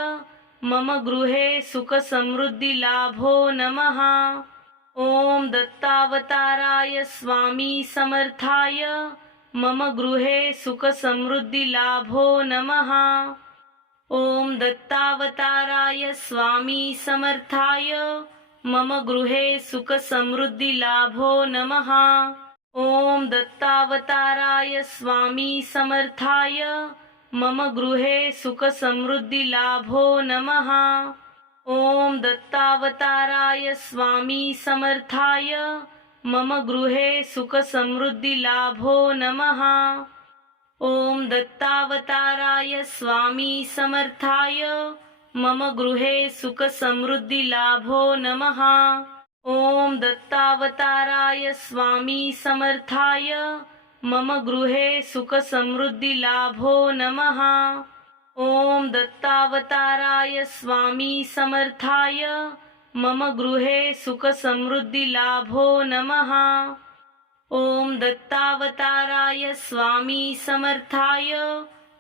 मम गृहे सुखसमृद्धिलाभो नमः। ॐ दत्तावताराय स्वामी समर्थाय मम गृहे सुखसमृद्धिलाभो नमः। ॐ दत्तावताराय स्वामी समर्थाय मम गृहे सुखसमृद्धिलाभो नमः। ॐ दत्तावताराय स्वामी समर्थाय मम गृहे सुखसमृद्धिलाभो नमः। ॐ दत्तावताराय स्वामी समर्थाय मम गृहे सुखसमृद्धिलाभो नमः। ॐ दत्तावताराय स्वामी समर्थाय मम गृहे सुखसमृद्धिलाभो नमः। ॐ दत्तावताराय स्वामी समर्थाय मम गृहे सुखसमृद्धिलाभो नमः। ॐ दत्तावताराय स्वामी समर्थाय मम गृहे सुखसमृद्धिलाभो नमः। ॐ दत्तावताराय स्वामी समर्थाय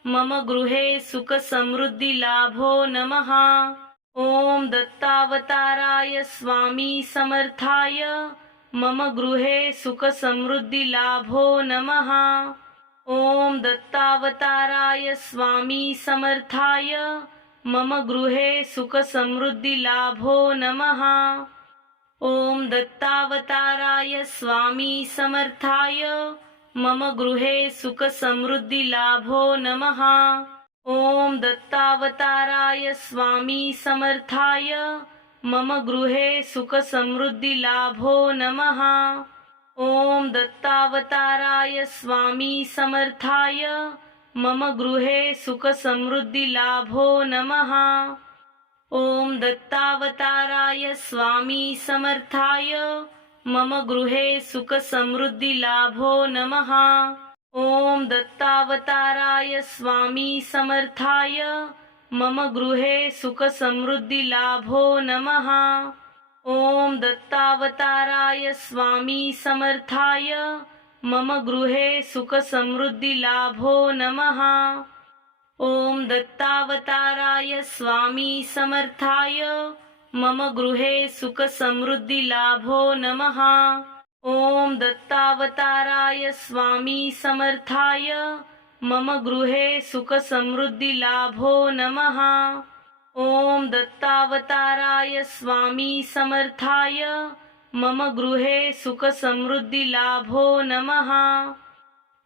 मम गृहे सुखसमृद्धिलाभो नमः। ॐ दत्तावताराय स्वामी समर्थाय मम गृहे सुखसमृद्धिलाभो नमः। ॐ दत्तावताराय स्वामी समर्थाय मम गृहे सुखसमृद्धिलाभो नमः। ॐ दत्तावताराय स्वामी समर्थाय मम गृहे सुखसमृद्धिलाभो नमः। ॐ दत्तावताराय स्वामी समर्थाय मम गृहे सुखसमृद्धिलाभो नमः। ॐ दत्तावताराय स्वामी समर्थाय मम गृहे सुखसमृद्धिलाभो नमः। ॐ दत्तावताराय स्वामी समर्थाय मम गृहे सुखसमृद्धिलाभो नमः। ॐ दत्तावताराय स्वामी समर्थाय मम गृहे सुखसमृद्धिलाभो नमः। ॐ दत्तावताराय स्वामी समर्थाय मम गृहे सुखसमृद्धिलाभो नमः। ॐ दत्तावताराय स्वामी समर्थाय मम गृहे सुखसमृद्धिलाभो नमः। ॐ दत्तावताराय स्वामी समर्थाय मम गृहे सुखसमृद्धिलाभो नमः। ॐ दत्तावताराय स्वामी समर्थाय मम गृहे सुखसमृद्धिलाभो नमः।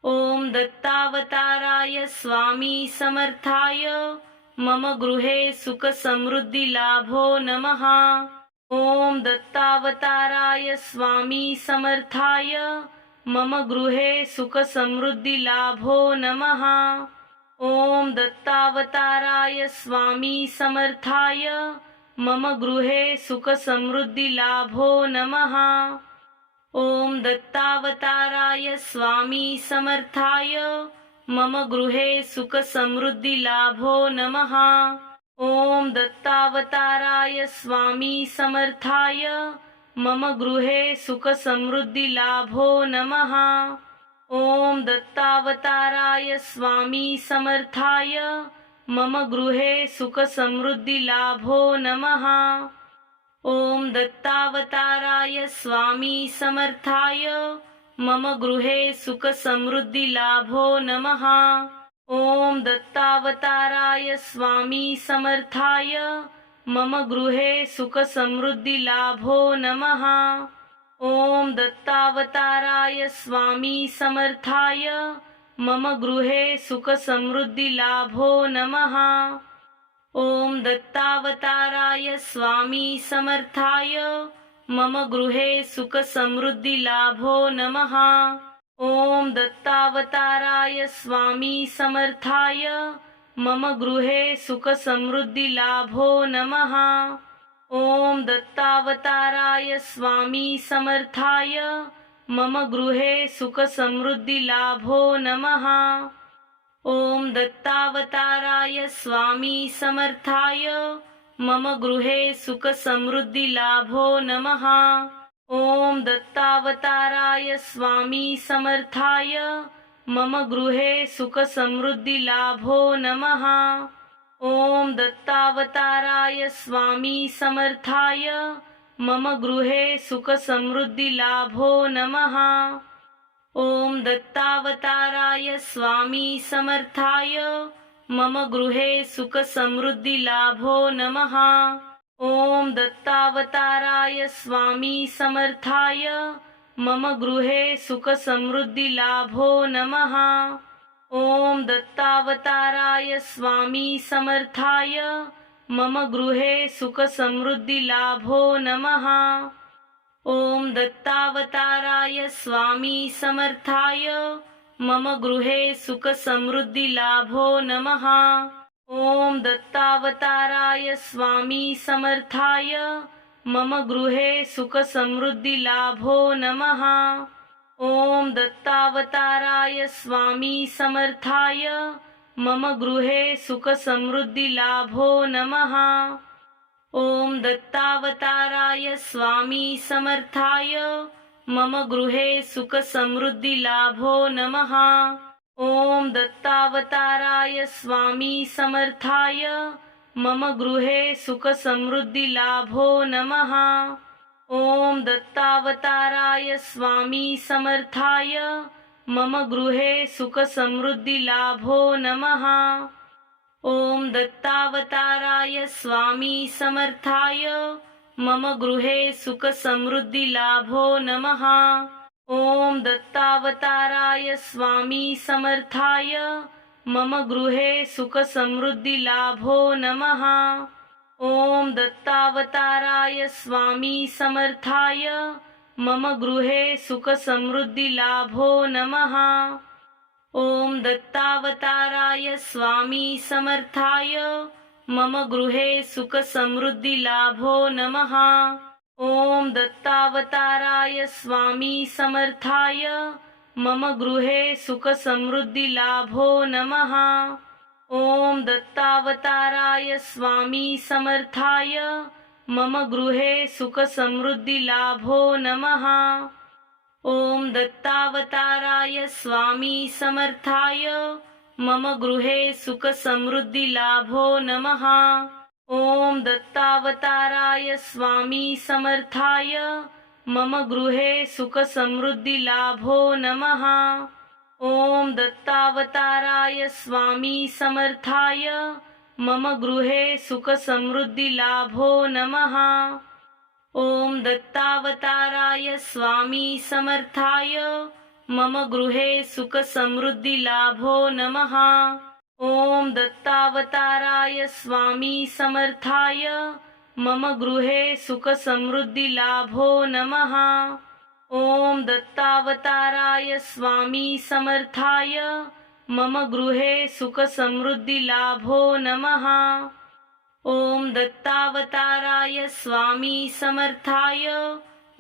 ॐ दत्तावताराय स्वामी समर्थाय मम गृहे सुखसमृद्धिलाभो नमः। ॐ दत्तावताराय स्वामी समर्थाय मम गृहे सुखसमृद्धिलाभो नमः। ॐ दत्तावताराय स्वामी समर्थाय मम गृहे सुखसमृद्धिलाभो नमः। ॐ दत्तावताराय स्वामी समर्थाय मम गृहे सुखसमृद्धिलाभो नमः। ॐ दत्तावताराय स्वामी समर्थाय मम गृहे सुखसमृद्धिलाभो नमः। ॐ दत्तावताराय स्वामी समर्थाय मम गृहे सुखसमृद्धिलाभो नमः। ॐ दत्तावताराय स्वामी समर्थाय मम गृहे सुखसमृद्धिलाभो नमः। ॐ दत्तावताराय स्वामी समर्थाय मम गृहे सुखसमृद्धिलाभो नमः। ॐ दत्तावताराय स्वामी समर्थाय मम गृहे सुखसमृद्धिलाभो नमः। ॐ दत्तावताराय स्वामी समर्थाय मम गृहे सुखसमृद्धिलाभो नमः। ॐ दत्तावताराय स्वामी समर्थाय मम गृहे सुखसमृद्धिलाभो नमः। ॐ दत्तावताराय स्वामी समर्थाय मम गृहे सुखसमृद्धिलाभो नमः। ॐ दत्तावताराय स्वामी समर्थाय मम गृहे सुखसमृद्धिलाभो नमः। ॐ दत्तावताराय स्वामी समर्थाय मम गृहे सुखसमृद्धिलाभो नमः। ॐ दत्तावताराय स्वामी समर्थाय मम गृहे सुखसमृद्धिलाभो नमः। ॐ दत्तावताराय स्वामी समर्थाय मम गृहे सुखसमृद्धिलाभो नमः। ॐ दत्तावताराय स्वामी समर्थाय मम गृहे सुखसमृद्धिलाभो नमः। ॐ दत्तावताराय स्वामी समर्थाय मम गृहे सुखसमृद्धिलाभो नमः। ॐ दत्तावताराय स्वामी समर्थाय मम गृहे सुखसमृद्धिलाभो नमः। ॐ दत्तावताराय स्वामी समर्थाय मम गृहे सुखसमृद्धिलाभो नमः। ॐ दत्तावताराय स्वामी समर्थाय मम गृहे सुखसमृद्धिलाभो नमः। ॐ दत्तावताराय स्वामी समर्थाय मम गृहे सुखसमृद्धिलाभो नमः। ॐ दत्तावताराय स्वामी समर्थाय मम गृहे सुखसमृद्धिलाभो नमः। ॐ दत्तावताराय स्वामी समर्थाय मम गृहे सुखसमृद्धिलाभो नमः। ॐ दत्तावताराय स्वामी समर्थाय मम गृहे सुखसमृद्धिलाभो नमः। ॐ दत्तावताराय स्वामी समर्थाय मम गृहे सुखसमृद्धिलाभो नमः। ॐ दत्तावताराय स्वामी समर्थाय मम गृहे सुखसमृद्धिलाभो नमः। ॐ दत्तावताराय स्वामी समर्थाय मम गृहे सुखसमृद्धिलाभो नमः। ॐ दत्तावताराय स्वामी समर्थाय मम गृहे सुखसमृद्धिलाभो नमः। ॐ दत्तावताराय स्वामी समर्थाय मम गृहे सुखसमृद्धिलाभो नमः। ॐ दत्तावताराय स्वामी समर्थाय मम गृहे सुखसमृद्धिलाभो नमः। ॐ दत्तावताराय स्वामी समर्थाय मम गृहे सुखसमृद्धिलाभो नमः। ॐ दत्तावताराय स्वामी समर्थाय मम गृहे सुखसमृद्धिलाभो नमः। ॐ दत्तावताराय स्वामी समर्थाय मम गृहे सुखसमृद्धिलाभो नमः। ॐ दत्तावताराय स्वामी समर्थाय मम गृहे सुखसमृद्धिलाभो नमः। ॐ दत्तावताराय स्वामी समर्थाय मम गृहे सुखसमृद्धिलाभो नमः। ॐ दत्तावताराय स्वामी समर्थाय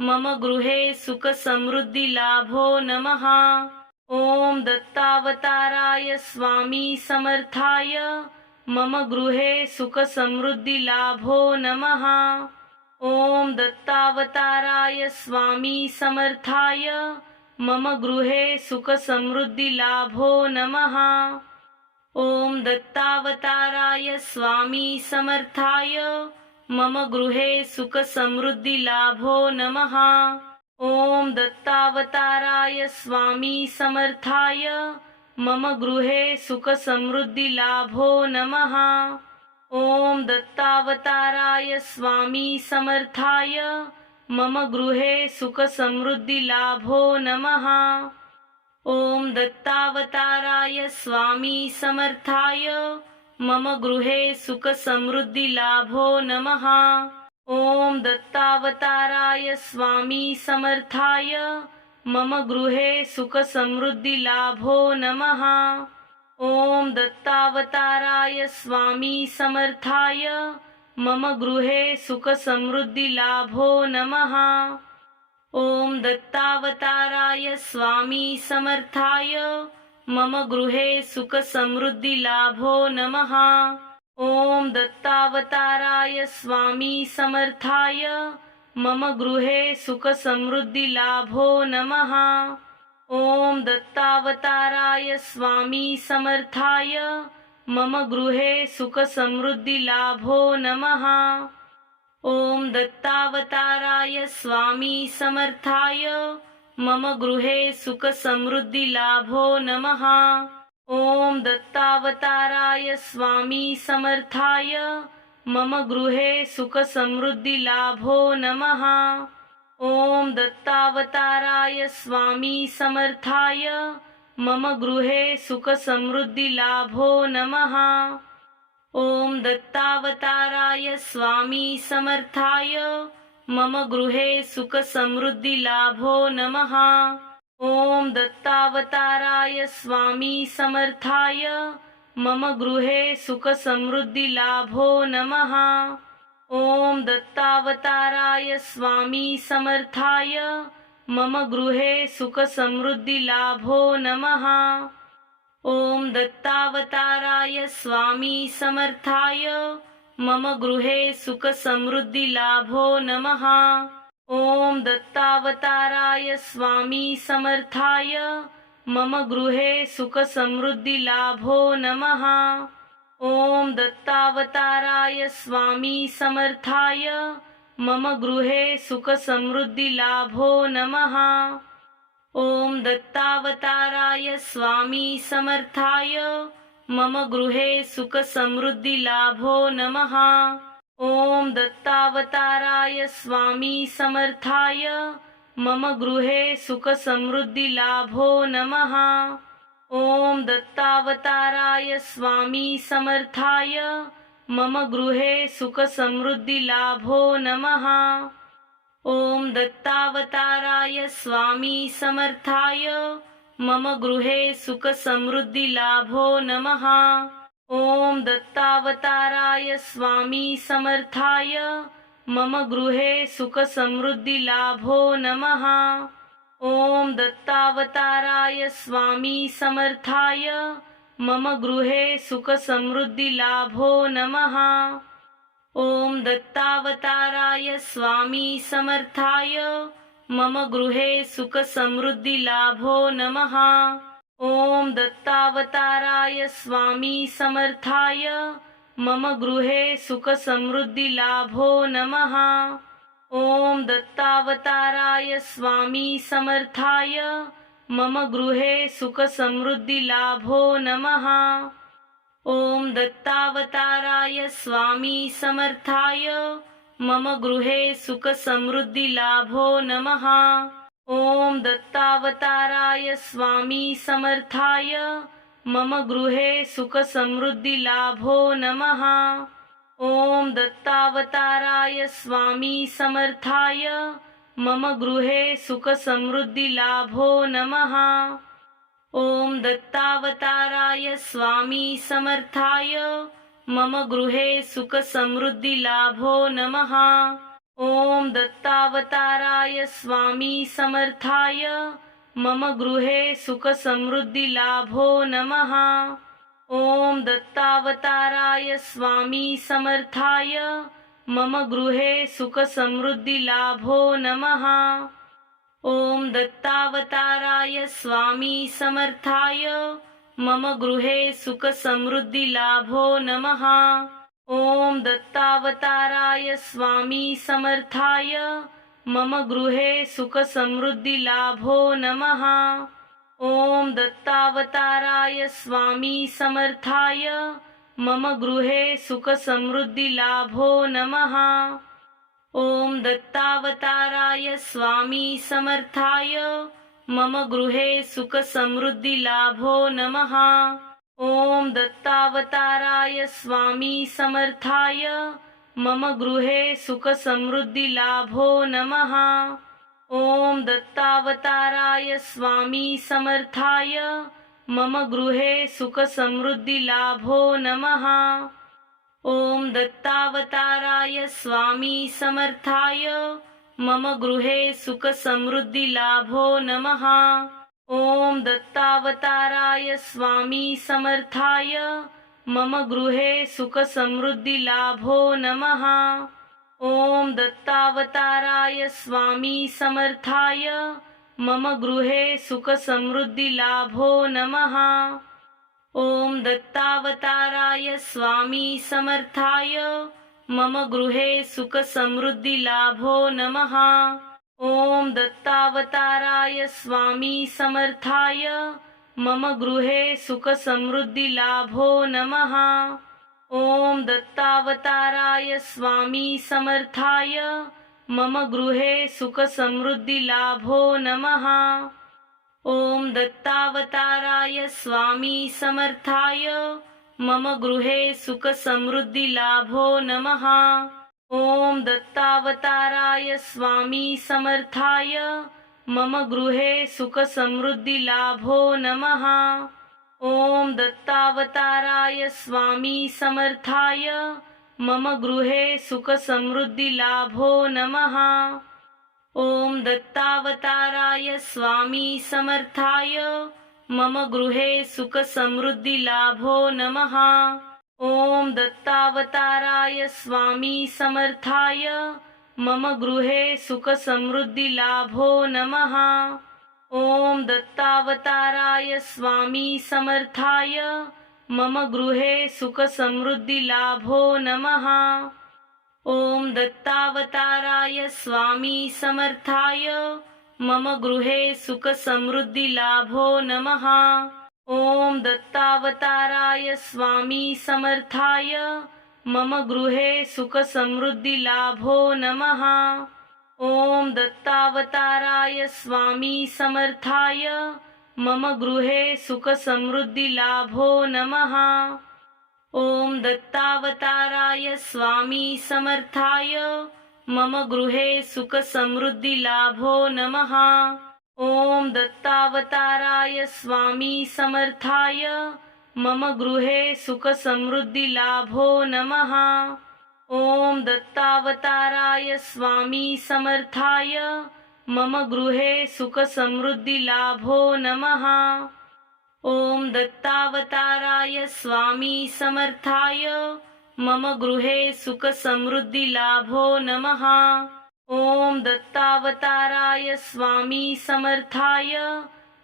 मम गृहे सुखसमृद्धिलाभो नमः। ॐ दत्तावताराय स्वामी समर्थाय मम गृहे सुखसमृद्धिलाभो नमः। ॐ दत्तावताराय स्वामी समर्थाय मम गृहे सुखसमृद्धिलाभो नमः। ॐ दत्तावताराय स्वामी समर्थाय मम गृहे सुखसमृद्धिलाभो नमः। ॐ दत्तावताराय स्वामी समर्थाय मम गृहे सुखसमृद्धिलाभो नमः। ॐ दत्तावताराय स्वामी समर्थाय मम गृहे सुखसमृद्धिलाभो नमः। ॐ दत्तावताराय स्वामी समर्थाय मम गृहे सुखसमृद्धिलाभो नमः। ॐ दत्तावताराय स्वामी समर्थाय मम गृहे सुखसमृद्धिलाभो नमः। ॐ दत्तावताराय स्वामी समर्थाय मम गृहे सुखसमृद्धिलाभो नमः। ॐ दत्तावताराय स्वामी समर्थाय मम गृहे सुखसमृद्धिलाभो नमः। ॐ दत्तावताराय स्वामी समर्थाय मम गृहे सुखसमृद्धिलाभो नमः। ॐ दत्तावताराय स्वामी समर्थाय मम गृहे सुखसमृद्धिलाभो नमः। ॐ दत्तावताराय स्वामी समर्थाय मम गृहे सुखसमृद्धिलाभो नमः। ॐ दत्तावताराय स्वामी समर्थाय मम गृहे सुखसमृद्धिलाभो नमः। ॐ दत्तावताराय स्वामी समर्थाय मम गृहे सुखसमृद्धिलाभो नमः। ॐ दत्तावताराय स्वामी समर्थाय मम गृहे सुखसमृद्धिलाभो नमः। ॐ दत्तावताराय स्वामी समर्थाय मम गृहे सुखसमृद्धिलाभो नमः। ॐ दत्तावताराय स्वामी समर्थाय मम गृहे सुखसमृद्धिलाभो नमः। ॐ दत्तावताराय स्वामी समर्थाय मम गृहे सुखसमृद्धिलाभो नमः। ॐ दत्तावताराय स्वामी समर्थाय मम गृहे सुखसमृद्धिलाभो नमः। ॐ दत्तावताराय स्वामी समर्थाय मम गृहे सुखसमृद्धिलाभो नमः। ॐ दत्तावताराय स्वामी समर्थाय मम गृहे सुखसमृद्धिलाभो नमः। ॐ दत्तावताराय स्वामी समर्थाय मम गृहे सुखसमृद्धिलाभो नमः। ॐ दत्तावताराय स्वामी समर्थाय मम गृहे सुखसमृद्धिलाभो नमः। ॐ दत्तावताराय स्वामी समर्थाय मम गृहे सुखसमृद्धिलाभो नमः। ॐ दत्तावताराय स्वामी समर्थाय मम गृहे सुखसमृद्धिलाभो नमः। ॐ दत्तावताराय स्वामी समर्थाय मम गृहे सुखसमृद्धिलाभो नमः। ॐ दत्तावताराय स्वामी समर्थाय मम गृहे सुखसमृद्धिलाभो नमः। ॐ दत्तावताराय स्वामी समर्थाय मम गृहे सुखसमृद्धिलाभो नमः। ॐ दत्तावताराय स्वामी समर्थाय मम गृहे सुखसमृद्धिलाभो नमः। ॐ दत्तावताराय स्वामी समर्थाय मम गृहे सुखसमृद्धिलाभो नमः। ॐ दत्तावताराय स्वामी समर्थाय मम गृहे सुखसमृद्धिलाभो नमः। ॐ दत्तावताराय स्वामी समर्थाय मम गृहे सुखसमृद्धिलाभो नमः। ॐ दत्तावताराय स्वामी समर्थाय मम गृहे सुख समृद्धी लाभो नमः। ॐ दत्तावताराय स्वामी समर्थाय मम गृहे सुख समृद्धी लाभो नमः। ॐ दत्तावताराय स्वामी समर्थाय मम गृहे सुख समृद्धी लाभो नमः। ॐ दत्तावताराय स्वामी समर्थाय मम गृहे सुख समृद्धी लाभो नमः। ॐ दत्तावताराय स्वामी समर्थाय मम गृहे सुख समृद्धी लाभो नमः। ॐ दत्तावताराय स्वामी समर्थाय मम गृहे सुख समृद्धी लाभो नमः। ॐ दत्तावताराय स्वामी समर्थाय मम गृहे सुख समृद्धी लाभो नमः। ॐ दत्तावताराय स्वामी समर्थाय मम गृहे सुख समृद्धी लाभो नमः। ॐ दत्तावताराय स्वामी समर्थाय मम गृहे सुख समृद्धी लाभो नमः। ॐ दत्तावताराय स्वामी समर्थाय मम गृहे सुख समृद्धी लाभो नमः। ॐ दत्तावताराय स्वामी समर्थाय मम गृहे सुख समृद्धी लाभो नमः। ॐ दत्तावताराय स्वामी समर्थाय मम गृहे सुख समृद्धी लाभो नमः। ॐ दत्तावताराय स्वामी समर्थाय मम गृहे सुख समृद्धी लाभो नमः। ॐ दत्तावताराय स्वामी समर्थाय मम गृहे सुख समृद्धी लाभो नमः। ॐ दत्तावताराय स्वामी समर्थाय मम गृहे सुख समृद्धी लाभो नमः। ॐ दत्तावताराय स्वामी समर्थाय मम गृहे सुख समृद्धी लाभो नमः। ॐ दत्तावताराय स्वामी समर्थाय मम गृहे सुख समृद्धी लाभो नमः। ॐ दत्तावताराय स्वामी समर्थाय मम गृहे सुख समृद्धी लाभो नमः। ॐ दत्तावताराय स्वामी समर्थाय मम गृहे सुख समृद्धी लाभो नमः। ॐ दत्तावताराय स्वामी समर्थाय मम गृहे सुख समृद्धी लाभो नमः। ॐ दत्तावताराय स्वामी समर्थाय मम गृहे सुख समृद्धी लाभो नमः। ॐ दत्तावताराय स्वामी समर्थाय मम गृहे सुख समृद्धी लाभो नमः। ॐ दत्तावताराय स्वामी समर्थाय मम गृहे सुख समृद्धी लाभो नमः। ॐ दत्तावताराय स्वामी समर्थाय मम गृहे सुख समृद्धी लाभो नमः। ॐ दत्तावताराय स्वामी समर्थाय मम गृहे सुख समृद्धी लाभो नमः। ॐ दत्तावताराय स्वामी समर्थाय मम गृहे सुख समृद्धी लाभो नमः। ॐ दत्तावताराय स्वामी समर्थाय मम गृहे सुख समृद्धी लाभो नमः। ॐ दत्तावताराय स्वामी समर्थाय मम गृहे सुख समृद्धी लाभो नमः। ॐ दत्तावताराय स्वामी समर्थाय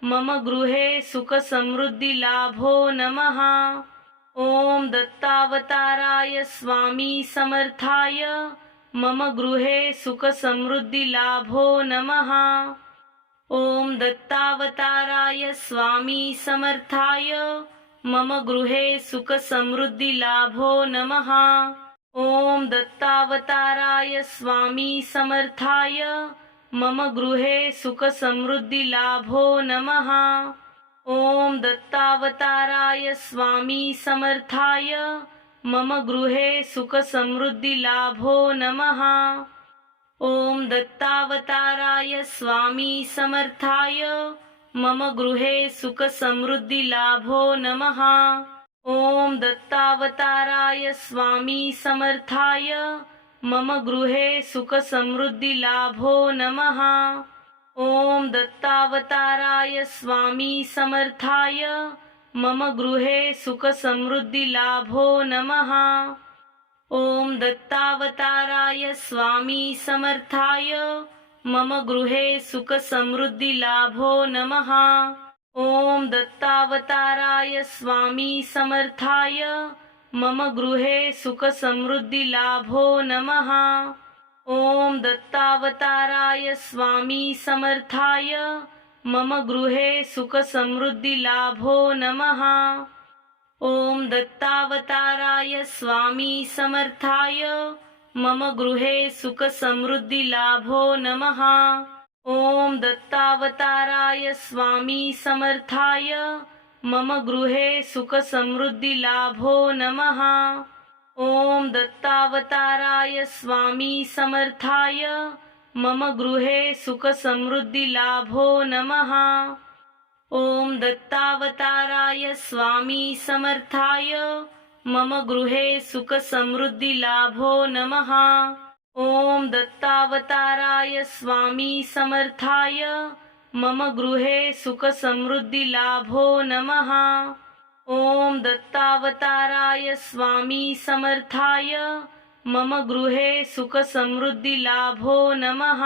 मम गृहे सुख समृद्धी लाभो नमः। ॐ दत्तावताराय स्वामी समर्थाय मम गृहे सुख समृद्धी लाभो नमः। ॐ दत्तावताराय स्वामी समर्थाय मम गृहे सुख समृद्धी लाभो नमः। ॐ दत्तावताराय स्वामी समर्थाय मम गृहे सुख समृद्धी लाभो नमः। ॐ दत्तावताराय स्वामी समर्थाय मम गृहे सुख समृद्धी लाभो नमः। ॐ दत्तावताराय स्वामी समर्थाय मम गृहे सुख समृद्धी लाभो नमः। ओम दत्तावताराय स्वामी समर्थाय मम गृहे सुख समृद्धी लाभो नमः। ओम दत्तावताराय स्वामी समर्थाय मम गृहे सुख समृद्धी लाभो नमः। ओम दत्तावताराय स्वामी समर्थाय मम गृहे सुख समृद्धी लाभो नमः। ओम दत्तावताराय स्वामी समर्थाय मम गृहे सुख समृद्धी लाभो नमः। ओम दत्तावताराय स्वामी समर्थाय मम गृहे सुख समृद्धी लाभो नमः। ओम दत्तावताराय स्वामी समर्थाय मम गृहे सुख समृद्धी लाभो नमः। ओम दत्तावताराय स्वामी समर्थाय मम गृहे सुख समृद्धी लाभो नमः। ओम दत्तावताराय स्वामी समर्थाय मम गृहे सुख समृद्धी लाभो नमः। ओम दत्तावताराय स्वामी समर्थाय मम गृहे सुख समृद्धी लाभो नमः। ओम दत्तावताराय स्वामी समर्थाय मम गृहे सुख समृद्धी लाभो नमः। ओम दत्तावताराय स्वामी समर्थाय मम गृहे सुख समृद्धी लाभो नमः।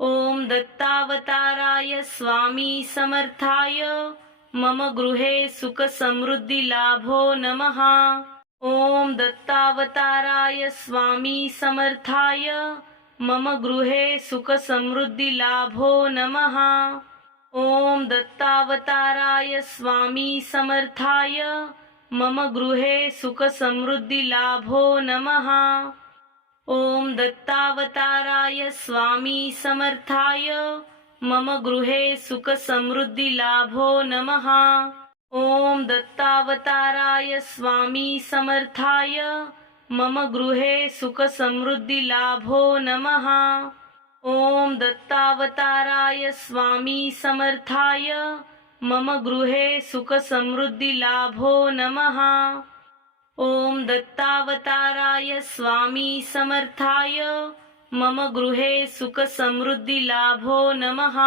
ओम दत्तावताराय स्वामी समर्थाय मम गृहे सुख समृद्धी लाभो नमः। ओम दत्तावताराय स्वामी समर्थाय मम गृहे सुख समृद्धी लाभो नमः। ओम दत्तावताराय स्वामी समर्थाय मम गृहे सुख समृद्धी लाभो नमः। ओम दत्तावताराय स्वामी समर्थाय मम गृहे सुख समृद्धी लाभो नमः। ओम दत्तावताराय स्वामी समर्थाय मम गृहे सुख समृद्धी लाभो नमः। ओम दत्तावताराय स्वामी समर्थाय मम गृहे सुख समृद्धी लाभो नमः। ओम दत्तावताराय स्वामी समर्थाय मम गृहे सुख समृद्धी लाभो नमः।